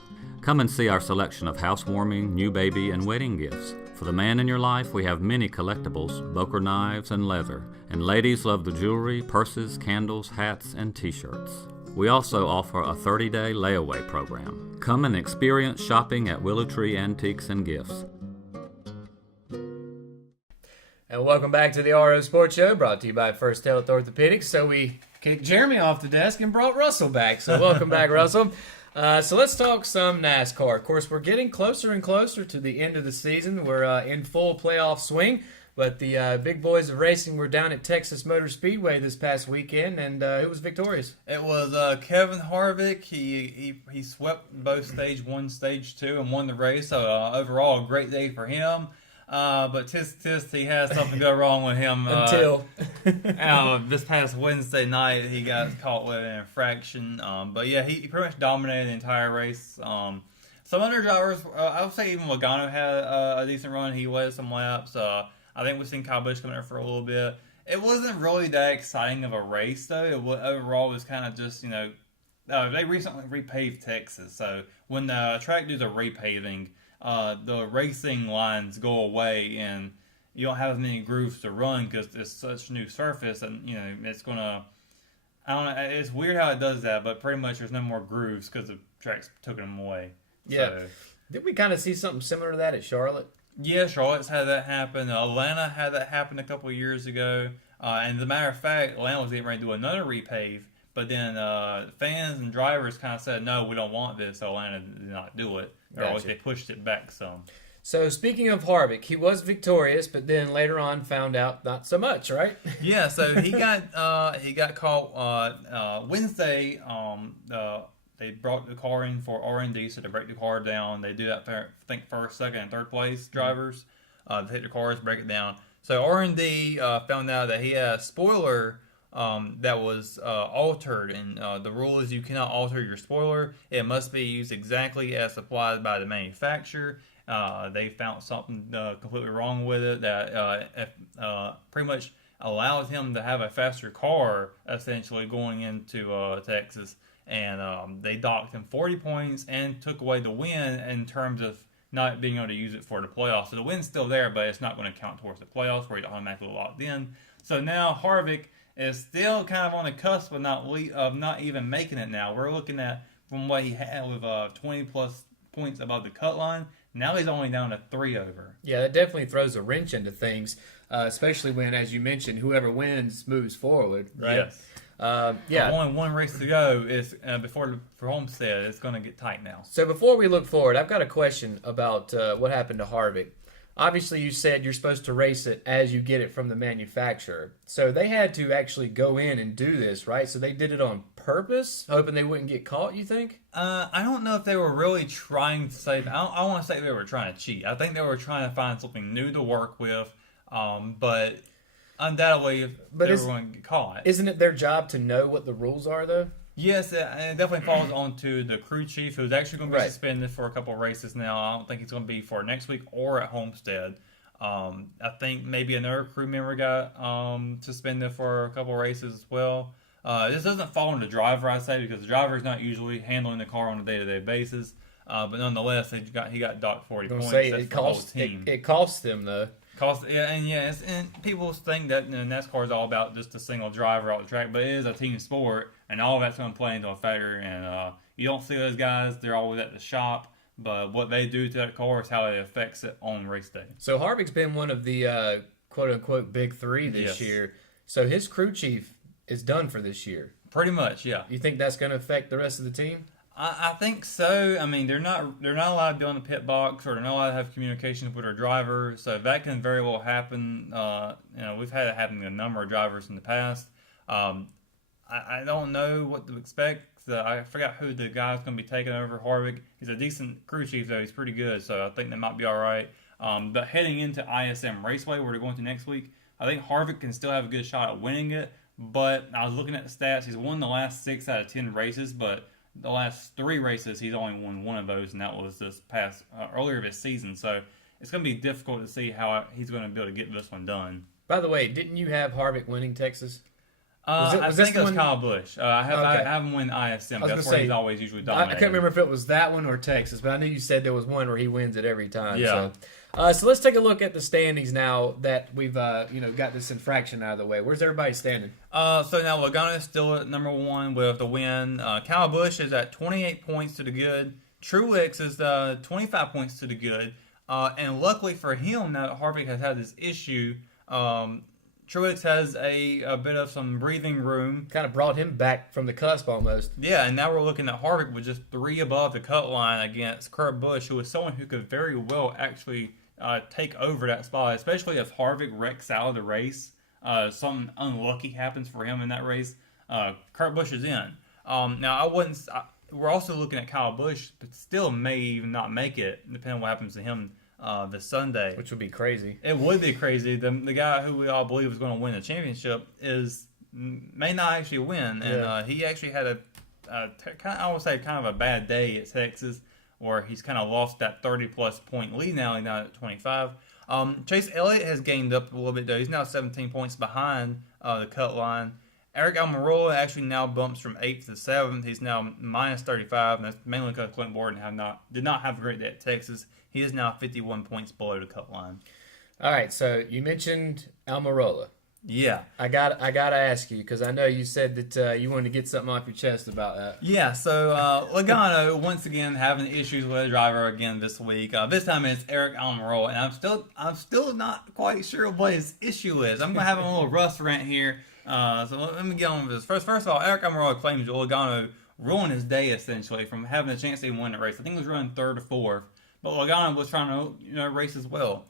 Come and see our selection of housewarming, new baby, and wedding gifts. For the man in your life, we have many collectibles, Boker knives, and leather. And ladies love the jewelry, purses, candles, hats, and t-shirts. We also offer a 30-day layaway program. Come and experience shopping at Willow Tree Antiques and Gifts. And welcome back to the RO Sports Show, brought to you by First Health Orthopedics. So we kicked Jeremy off the desk and brought Russell back. So welcome back, Russell. So let's talk some NASCAR. Of course, we're getting closer and closer to the end of the season. We're in full playoff swing. But the big boys of racing were down at Texas Motor Speedway this past weekend, and who was victorious? It was Kevin Harvick. He swept both stage 1, stage 2, and won the race. So overall, a great day for him. But he had something go wrong with him. Until this past Wednesday night, he got caught with an infraction. But yeah, he pretty much dominated the entire race. Some other drivers, I would say even Logano had a decent run. He led some laps. I think we've seen Kyle Busch coming there for a little bit. It wasn't really that exciting of a race, though. Overall, it was kind of just, they recently repaved Texas. So when the track does a repaving, the racing lines go away and you don't have as many grooves to run because it's such new surface, and it's gonna. I don't know. It's weird how it does that, but pretty much there's no more grooves because the track's took them away. Yeah. So, did we kind of see something similar to that at Charlotte? yeah, Charlotte's had that happen. Atlanta had that happen a couple of years ago. And as a matter of fact, Atlanta was getting ready to do another repave, but then fans and drivers kind of said, no, we don't want this, so Atlanta did not do it. Gotcha. They pushed it back some. So speaking of Harvick, he was victorious, but then later on found out not so much, right? Yeah, so he got caught Wednesday. They brought the car in for R&D, so they break the car down. They do that for, I think, first, second, and third place drivers. They take the cars, break it down. So R&D found out that he had a spoiler that was altered, and the rule is you cannot alter your spoiler. It must be used exactly as supplied by the manufacturer. They found something completely wrong with it that pretty much allowed him to have a faster car, essentially, going into Texas. And they docked him 40 points and took away the win in terms of not being able to use it for the playoffs. So the win's still there, but it's not going to count towards the playoffs where he's automatically locked in. So now Harvick is still kind of on the cusp of not even making it now. We're looking at from what he had with 20 plus points above the cut line. Now he's only down to 3 over. Yeah, that definitely throws a wrench into things, especially when, as you mentioned, whoever wins moves forward, right? Yes. Yeah. Only one race to go is for Homestead. It's going to get tight now. So before we look forward, I've got a question about what happened to Harvick. Obviously, you said you're supposed to race it as you get it from the manufacturer. So they had to actually go in and do this, right? So they did it on purpose, hoping they wouldn't get caught, you think? I don't know if they were really trying to say... I want to say they were trying to cheat. I think they were trying to find something new to work with, but undoubtedly they were going to get caught. Isn't it their job to know what the rules are, though? Yes, and it definitely falls onto the crew chief, who's actually going to be suspended for a couple of races now. I don't think he's going to be for next week or at Homestead. I think maybe another crew member got suspended for a couple of races as well. This doesn't fall on the driver, I'd say, because the driver is not usually handling the car on a day-to-day basis. But nonetheless, he got docked 40 points. It costs them, though. And people think that NASCAR is all about just a single driver out the track, but it is a team sport, and all of that's going to play into a factor. And you don't see those guys; they're always at the shop. But what they do to that car is how it affects it on race day. So Harvick's been one of the quote unquote big three this year. So his crew chief is done for this year. Pretty much, yeah. You think that's going to affect the rest of the team? I think so. I mean, they're not allowed to be on the pit box, or they're not allowed to have communications with their driver. So that can very well happen. We've had it happen to a number of drivers in the past. I don't know what to expect. I forgot who the guy's going to be taking over Harvick. He's a decent crew chief, though. He's pretty good, so I think they might be all right. But heading into ISM Raceway, where they're going to next week, I think Harvick can still have a good shot at winning it. But I was looking at the stats. He's won the last 6 out of 10 races, but the last 3 races, he's only won 1 of those, and that was this past earlier this season. So it's going to be difficult to see how he's going to be able to get this one done. By the way, didn't you have Harvick winning Texas? I think it was Kyle Busch. I have him win ISM. That's where he's always usually dominating. I can't remember if it was that one or Texas, but I knew you said there was one where he wins it every time. Yeah. So let's take a look at the standings now that we've got this infraction out of the way. Where's everybody standing? So now Logano is still at number 1 with the win. Kyle Busch is at 28 points to the good. Truex is 25 points to the good. And luckily for him, now that Harvick has had this issue, Truex has a bit of some breathing room. Kind of brought him back from the cusp almost. Yeah, and now we're looking at Harvick with just 3 above the cut line against Kurt Busch, who is someone who could very well actually take over that spot, especially if Harvick wrecks out of the race. Something unlucky happens for him in that race. Kurt Busch is in. Now, we're also looking at Kyle Busch, but still may even not make it, depending on what happens to him this Sunday. Which would be crazy. It would be crazy. The guy who we all believe is going to win the championship may not actually win, and he actually had I would say kind of a bad day at Texas, where he's kind of lost that 30-plus point lead now. He's now at 25. Chase Elliott has gained up a little bit, though. He's now 17 points behind the cut line. Eric Almirola actually now bumps from 8th to 7th. He's now minus 35, and that's mainly because Clint Borden did not have a great day at Texas. He is now 51 points below the cut line. All right, so you mentioned Almirola. Yeah. I got to ask you, because I know you said that you wanted to get something off your chest about that. Yeah, so Logano, once again, having issues with a driver again this week. This time it's Eric Almirola, and I'm still not quite sure what his issue is. I'm going to have a little rust rant here. So let me get on with this. First of all, Eric Almirola claims Logano ruined his day, essentially, from having a chance to even win the race. I think he was running 3rd or 4th, but Logano was trying to race as well.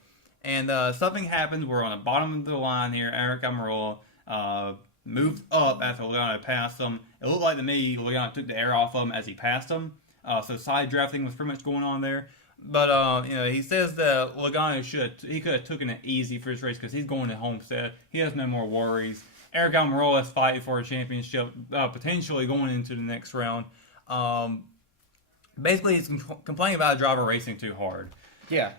And something happened. We're on the bottom of the line here. Eric Almirola moved up after Logano passed him. It looked like to me Logano took the air off him as he passed him. So side drafting was pretty much going on there. But he says that Logano could have taken it easy for this race because he's going to Homestead. He has no more worries. Eric Almirola is fighting for a championship, potentially going into the next round. Basically, he's complaining about a driver racing too hard. Yeah.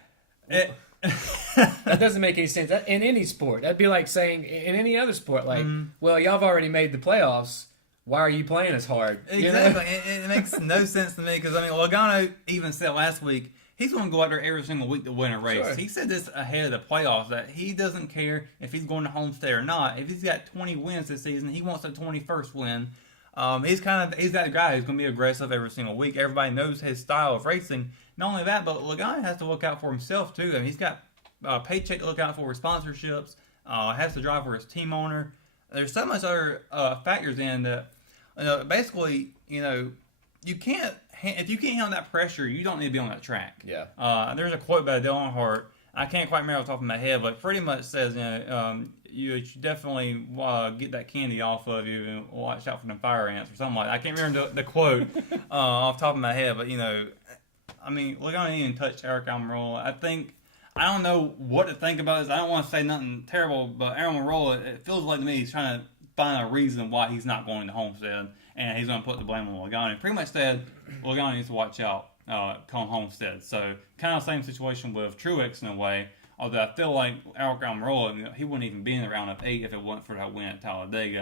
That doesn't make any sense. In any sport, that'd be like saying in any other sport, like, well, y'all have already made the playoffs. Why are you playing as hard? Exactly. It makes no sense to me because, Logano even said last week he's going to go out there every single week to win a race. Sure. He said this ahead of the playoffs that he doesn't care if he's going to Homestead or not. If he's got 20 wins this season, he wants a 21st win. He's that guy who's going to be aggressive every single week. Everybody knows his style of racing. Not only that, but Logano has to look out for himself too. He's got a paycheck to look out for with sponsorships. Has to drive for his team owner. There's so much other factors in that. Basically, you can't. If you can't handle that pressure, you don't need to be on that track. Yeah. There's a quote by Dale Earnhardt. I can't quite remember off the top of my head, but pretty much says, you should definitely get that candy off of you and watch out for them fire ants or something like that. I can't remember the quote off the top of my head, but Logano didn't touch Eric Almirola. I don't know what to think about this. I don't want to say nothing terrible, but Eric Almirola, it feels like to me he's trying to find a reason why he's not going to Homestead, and he's going to put the blame on Logano. He pretty much said Logano needs to watch out come Homestead. So kind of the same situation with Truex in a way, although I feel like Eric Almirola, he wouldn't even be in the round of 8 if it wasn't for that win at Talladega.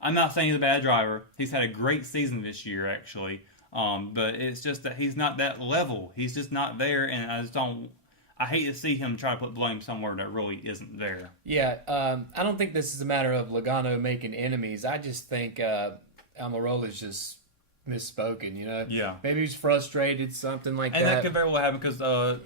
I'm not saying he's a bad driver. He's had a great season this year, actually. But it's just that he's not that level. He's just not there, and I hate to see him try to put blame somewhere that really isn't there. Yeah, I don't think this is a matter of Logano making enemies. I just think Almirola's just misspoken, Yeah. Maybe he's frustrated, something like and that. And that could very well happen because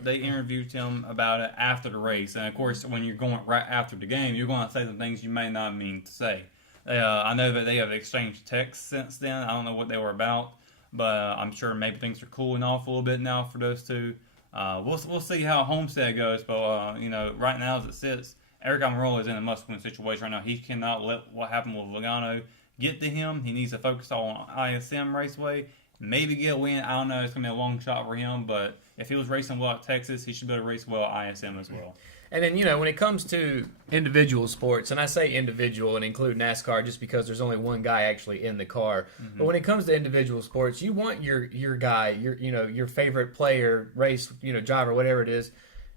they interviewed him about it after the race. And, of course, when you're going right after the game, you're going to say some things you may not mean to say. I know that they have exchanged texts since then. I don't know what they were about. But I'm sure maybe things are cooling off a little bit now for those two. We'll see how Homestead goes, but right now as it sits, Eric Almirola is in a must-win situation right now. He cannot let what happened with Logano get to him. He needs to focus on ISM Raceway, maybe get a win. I don't know. It's gonna be a long shot for him, but if he was racing well at Texas, he should be able to race well at ISM as well. And then, when it comes to individual sports, and I say individual and include NASCAR just because there's only one guy actually in the car. Mm-hmm. But when it comes to individual sports, you want your guy, your favorite player, race, driver, whatever it is.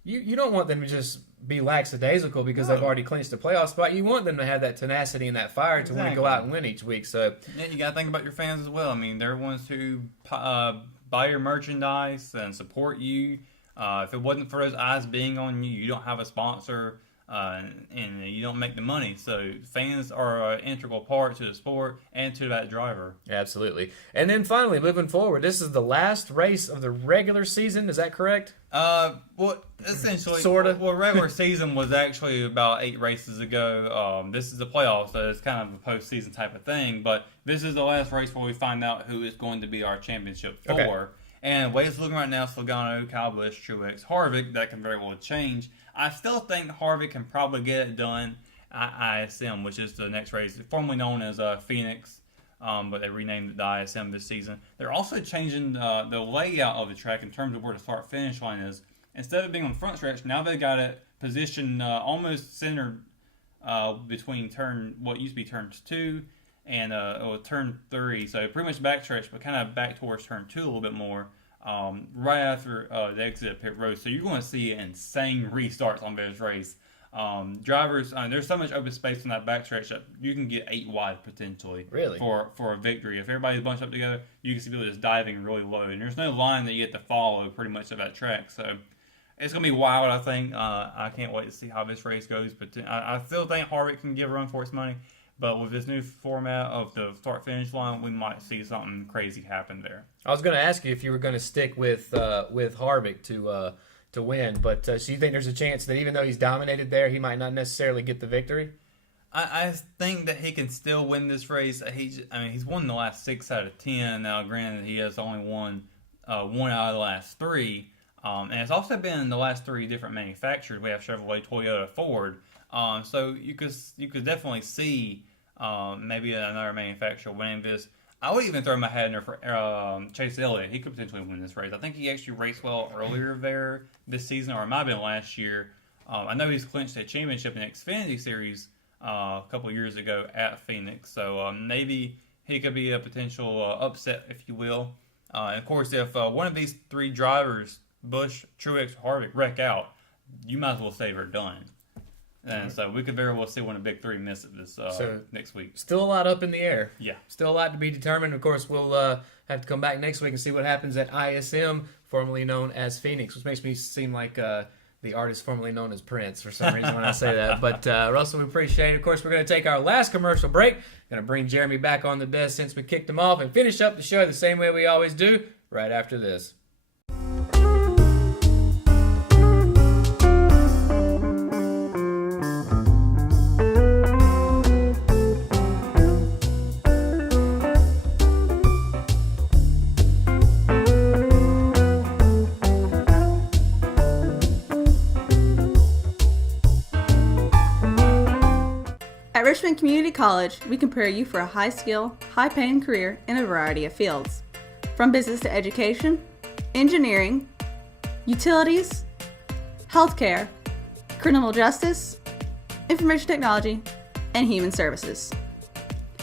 You don't want them to just be lackadaisical because they've already clinched the playoff spot. You want them to have that tenacity and that fire to want to go out and win each week. So yeah, you got to think about your fans as well. They're ones who buy your merchandise and support you. If it wasn't for those eyes being on you, you don't have a sponsor, and you don't make the money. So fans are an integral part to the sport and to that driver. Absolutely. And then finally, moving forward, this is the last race of the regular season. Is that correct? Well, essentially, sort of. Well, regular season was actually about 8 races ago. This is the playoffs, so it's kind of a postseason type of thing. But this is the last race where we find out who is going to be our championship for. Okay. And the way it's looking right now, Logano, Kyle Busch, Truex, Harvick, that can very well change. I still think Harvick can probably get it done at ISM, which is the next race, formerly known as Phoenix, but they renamed it the ISM this season. They're also changing the layout of the track in terms of where the start-finish line is. Instead of being on the front stretch, now they've got it positioned almost centered between what used to be turn 2 and turn 3. So pretty much backstretch, but kind of back towards turn 2 a little bit more, right after the exit of pit road. So you're going to see insane restarts on this race. Drivers, there's so much open space in that backstretch that you can get 8 wide potentially. Really? For a victory. If everybody's bunched up together, you can see people just diving really low. And there's no line that you get to follow pretty much of that track. So it's going to be wild, I think. I can't wait to see how this race goes. But I still think Harvick can give a run for its money. But with this new format of the start-finish line, we might see something crazy happen there. I was going to ask you if you were going to stick with Harvick to win, but so you think there's a chance that even though he's dominated there, he might not necessarily get the victory? I think that he can still win this race. He's won the last 6 out of 10. Now, granted, he has only won 1 out of the last 3. And it's also been in the last 3 different manufacturers. We have Chevrolet, Toyota, Ford. So you could definitely see maybe another manufacturer winning this. I would even throw my hat in there for Chase Elliott. He could potentially win this race. I think he actually raced well earlier there this season, or it might have been last year. I know he's clinched a championship in the Xfinity Series a couple years ago at Phoenix. So maybe he could be a potential upset, if you will. And of course, if one of these 3 drivers, Busch, Truex, Harvick, wreck out, you might as well say they're done. And so we could very well see one of the big 3 miss it this next week. Still a lot up in the air. Yeah. Still a lot to be determined. Of course, we'll have to come back next week and see what happens at ISM, formerly known as Phoenix, which makes me seem like the artist formerly known as Prince for some reason when I say that. But, Russell, we appreciate it. Of course, we're going to take our last commercial break. Going to bring Jeremy back on the desk since we kicked him off and finish up the show the same way we always do right after this. At Richmond Community College, we can prepare you for a high-skill, high-paying career in a variety of fields. From business to education, engineering, utilities, healthcare, criminal justice, information technology, and human services.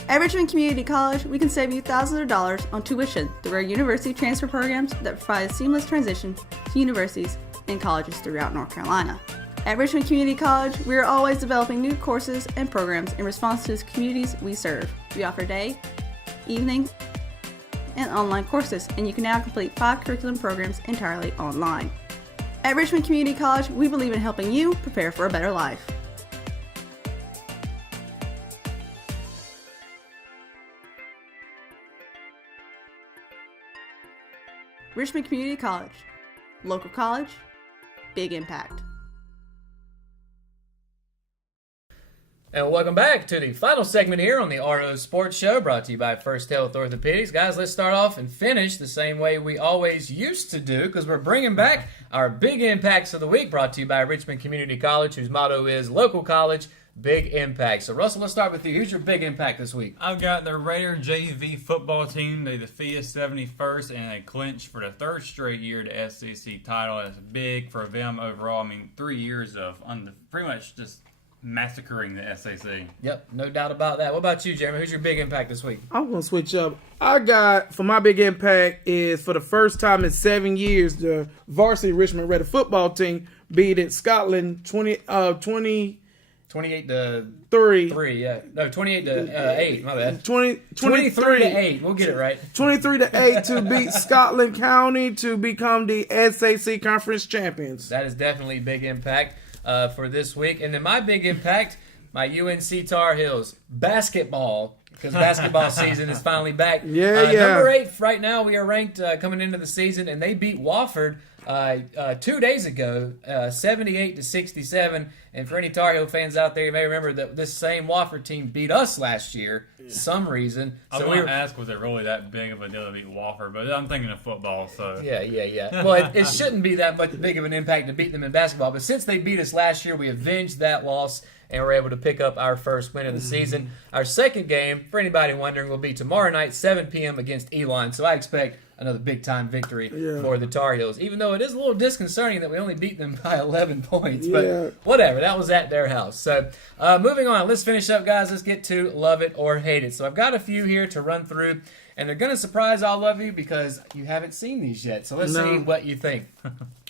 At Richmond Community College, we can save you thousands of dollars on tuition through our university transfer programs that provide a seamless transition to universities and colleges throughout North Carolina. At Richmond Community College, we are always developing new courses and programs in response to the communities we serve. We offer day, evening, and online courses, and you can now complete 5 curriculum programs entirely online. At Richmond Community College, we believe in helping you prepare for a better life. Richmond Community College. Local college, big impact. And welcome back to the final segment here on the RO Sports Show, brought to you by First Health Orthopedics. Guys, let's start off and finish the same way we always used to do, because we're bringing back our Big Impacts of the Week, brought to you by Richmond Community College, whose motto is Local College, Big Impact. So, Russell, let's start with you. Who's your big impact this week? I've got the Raider JV football team. They defeated 71st, and they clinched for the 3rd straight year the SEC title. That's big for them overall. 3 years of pretty much just massacring the SEC. Yep, no doubt about that. What about you, Jeremy? Who's your big impact this week? I'm going to switch up. I got, for my big impact, is for the first time in 7 years, the varsity Richmond Raider football team beat Scotland 28 to 3. Yeah. No, 28 to 8. My bad. 23 to 8. We'll get it right. 23 to 8 to beat Scotland County to become the SAC Conference champions. That is definitely big impact for this week. And then my big impact, my UNC Tar Heels basketball, because basketball season is finally back. Number 8 right now. We are ranked coming into the season, and they beat Wofford 2 days ago, 78 to 67, And for any Tar Heel fans out there, you may remember that this same Wofford team beat us last year, some reason. I So want to ask, was it really that big of a deal to beat Wofford? But I'm thinking of football, so. Yeah. Well, it shouldn't be that much big of an impact to beat them in basketball. But since they beat us last year, we avenged that loss and we're able to pick up our first win of the season. Our second game, for anybody wondering, will be tomorrow night, 7 p.m. against Elon. So I expect another big-time victory for the Tar Heels, even though it is a little disconcerting that we only beat them by 11 points. But whatever, that was at their house. So moving on, let's finish up, guys. Let's get to Love It or Hate It. So I've got a few here to run through, and they're going to surprise all of you because you haven't seen these yet. So let's see what you think.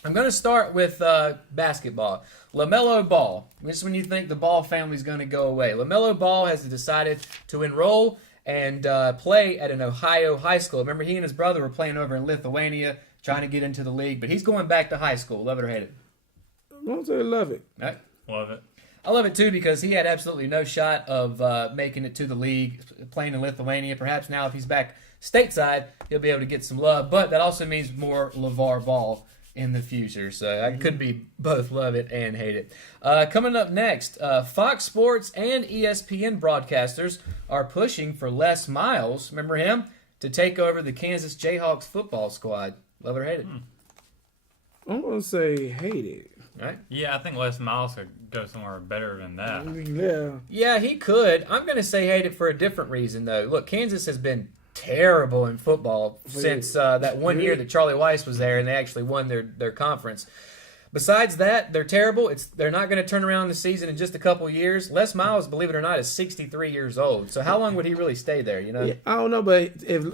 I'm going to start with basketball. LaMelo Ball. This is when you think the Ball family is going to go away. LaMelo Ball has decided to enroll and play at an Ohio high school. Remember, he and his brother were playing over in Lithuania, trying to get into the league, but he's going back to high school. Love it or hate it? I'm going to say love it. All right. Love it. I love it, too, because he had absolutely no shot of making it to the league, playing in Lithuania. Perhaps now, if he's back stateside, he'll be able to get some love, but that also means more LeVar Ball in the future. So I could be both love it and hate it. Coming up next, Fox Sports and ESPN broadcasters are pushing for Les Miles, remember him, to take over the Kansas Jayhawks football squad. Love it or hate it? I'm going to say hate it. All right. Yeah, I think Les Miles could go somewhere better than that. Yeah, he could. I'm going to say hate it for a different reason, though. Look, Kansas has been terrible in football since that one year that Charlie Weiss was there and they actually won their conference. Besides that, they're terrible. They're not going to turn around the season in just a couple years. Les Miles, believe it or not, is 63 years old. So how long would he really stay there, you know? Yeah, I don't know, but if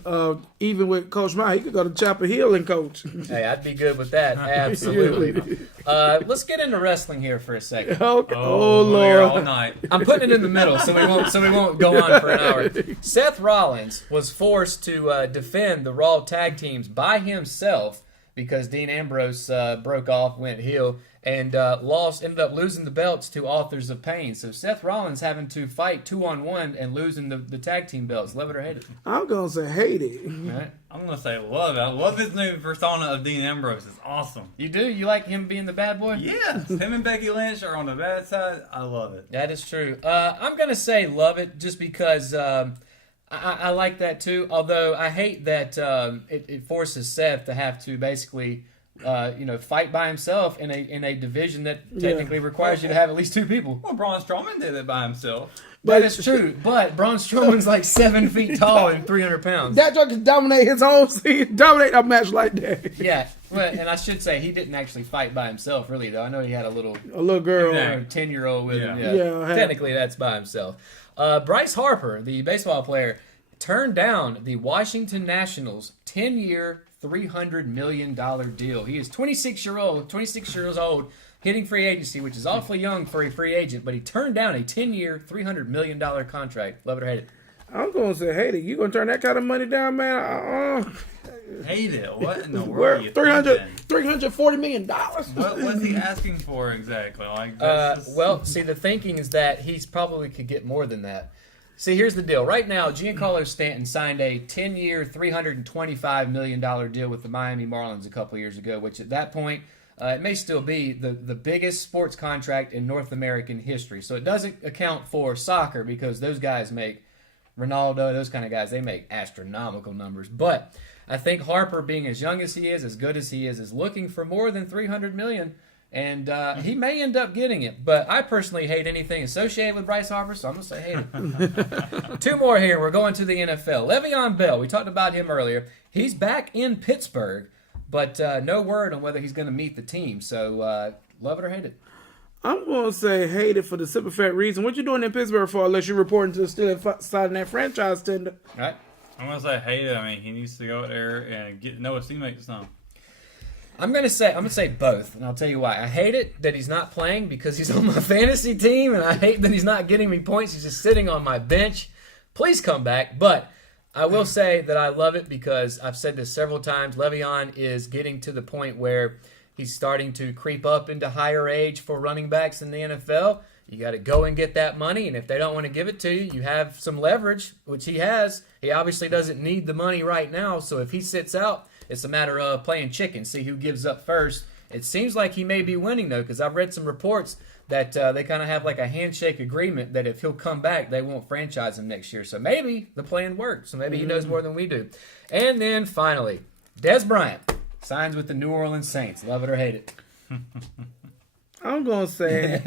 even with Coach Miles, he could go to Chapel Hill and coach. Hey, I'd be good with that. Absolutely. Let's get into wrestling here for a second. Oh Lord! All night. I'm putting it in the middle so we won't go on for an hour. Seth Rollins was forced to defend the Raw tag teams by himself because Dean Ambrose broke off, went heel, and ended up losing the belts to Authors of Pain. So Seth Rollins having to fight 2-on-1 and losing the tag team belts. Love it or hate it? I'm gonna say hate it. All right. I'm going to say love it. I love his new persona of Dean Ambrose. It's awesome. You do? You like him being the bad boy? Yes. Him and Becky Lynch are on the bad side. I love it. That is true. I'm going to say love it just because I like that too, although I hate that it forces Seth to have to basically fight by himself in a division that technically requires you to have at least two people. Well, Braun Strowman did it by himself. That is true, but Braun Strowman's like 7 feet tall and 300 pounds. That joke can dominate his own scene, dominate a match like that. Yeah, well, and I should say he didn't actually fight by himself, really, though. I know he had a little girl, 10-year-old with him. Yeah, technically that's by himself. Bryce Harper, the baseball player, turned down the Washington Nationals 10-year, $300 million deal. He is 26 years old, hitting free agency, which is awfully young for a free agent, but he turned down a 10-year, $300 million contract. Love it or hate it? I'm going to say hate it. You going to turn that kind of money down, man? Hate it. What in the world are you $340 million. What was he asking for exactly? Well, see, the thinking is that he's probably could get more than that. See, here's the deal. Right now, Giancarlo Stanton signed a 10-year, $325 million deal with the Miami Marlins a couple years ago, which at that point, it may still be the biggest sports contract in North American history. So it doesn't account for soccer because those guys make, Ronaldo, those kind of guys, they make astronomical numbers. But I think Harper, being as young as he is, as good as he is looking for more than $300 million. And he may end up getting it, but I personally hate anything associated with Bryce Harper, so I'm going to say hate it. Two more here. We're going to the NFL. Le'Veon Bell, we talked about him earlier. He's back in Pittsburgh, but no word on whether he's going to meet the team. So love it or hate it? I'm going to say hate it for the simple fact reason. What you doing in Pittsburgh for unless you're reporting to the Steelers side of that franchise tender? All right. I'm going to say hate it. I mean, he needs to go out there and get to know his teammates some. I'm gonna say both, and I'll tell you why. I hate it that he's not playing because he's on my fantasy team, and I hate that he's not getting me points. He's just sitting on my bench. Please come back. But I will say that I love it because I've said this several times. Le'Veon is getting to the point where he's starting to creep up into higher age for running backs in the NFL. You got to go and get that money, and if they don't want to give it to you, you have some leverage, which he has. He obviously doesn't need the money right now, so if he sits out, it's a matter of playing chicken, see who gives up first It seems like he may be winning, though, because I've read some reports that they kind of have like a handshake agreement that if he'll come back, they won't franchise him next year. So maybe the plan worked. So maybe he knows more than we do. And then finally, Dez Bryant signs with the New Orleans Saints. Love it or hate it. I'm gonna say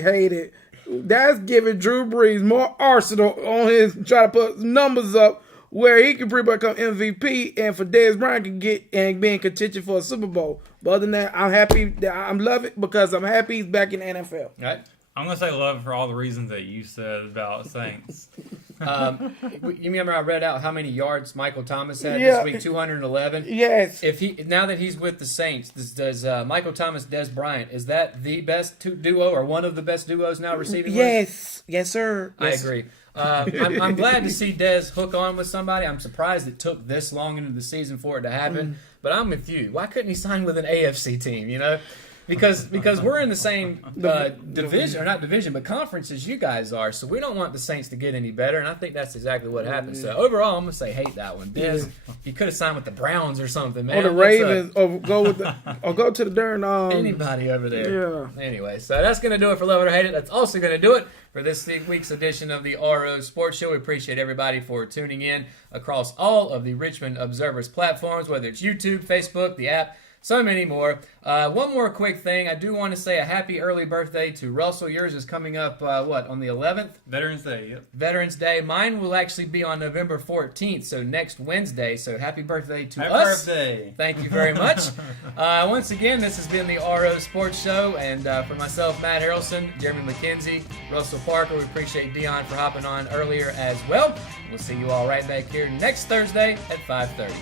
hate it. That's giving Drew Brees more arsenal on his try to put numbers up where he can pretty much become MVP and for Dez Bryant can get and be in contention for a Super Bowl. But other than that, I'm happy. I'm love it because I'm happy he's back in the NFL. All right. I'm gonna say love for all the reasons that you said about Saints. You remember I read out how many yards Michael Thomas had Yeah. this week? 211. Yes. If he now that he's with the Saints, does Michael Thomas, Dez Bryant, is that the best duo or one of the best duos now receiving? Yes. Yes, sir. I agree. I'm glad to see Dez hook on with somebody. I'm surprised it took this long into the season for it to happen. But I'm with you. Why couldn't he sign with an AFC team? You know. Because we're in the same division, or not division, but conference as you guys are, so we don't want the Saints to get any better, and I think that's exactly what happened. So overall, I'm gonna say hate that one. Dez, you could have signed with the Browns or something, man. Or the Ravens, or go to the darn anybody over there. Yeah. Anyway, so that's gonna do it for Love It or Hate It. That's also gonna do it for this week's edition of the RO Sports Show. We appreciate everybody for tuning in across all of the Richmond Observer's platforms, whether it's YouTube, Facebook, the app. So many more. One more quick thing. I do want to say a happy early birthday to Russell. Yours is coming up, on the 11th? Veterans Day, yep. Veterans Day. Mine will actually be on November 14th, so next Wednesday. So happy birthday to us. Happy birthday. Thank you very much. Once again, this has been the RO Sports Show. And for myself, Matt Harrelson, Jeremy McKenzie, Russell Parker, we appreciate Dion for hopping on earlier as well. We'll see you all right back here next Thursday at 5:30.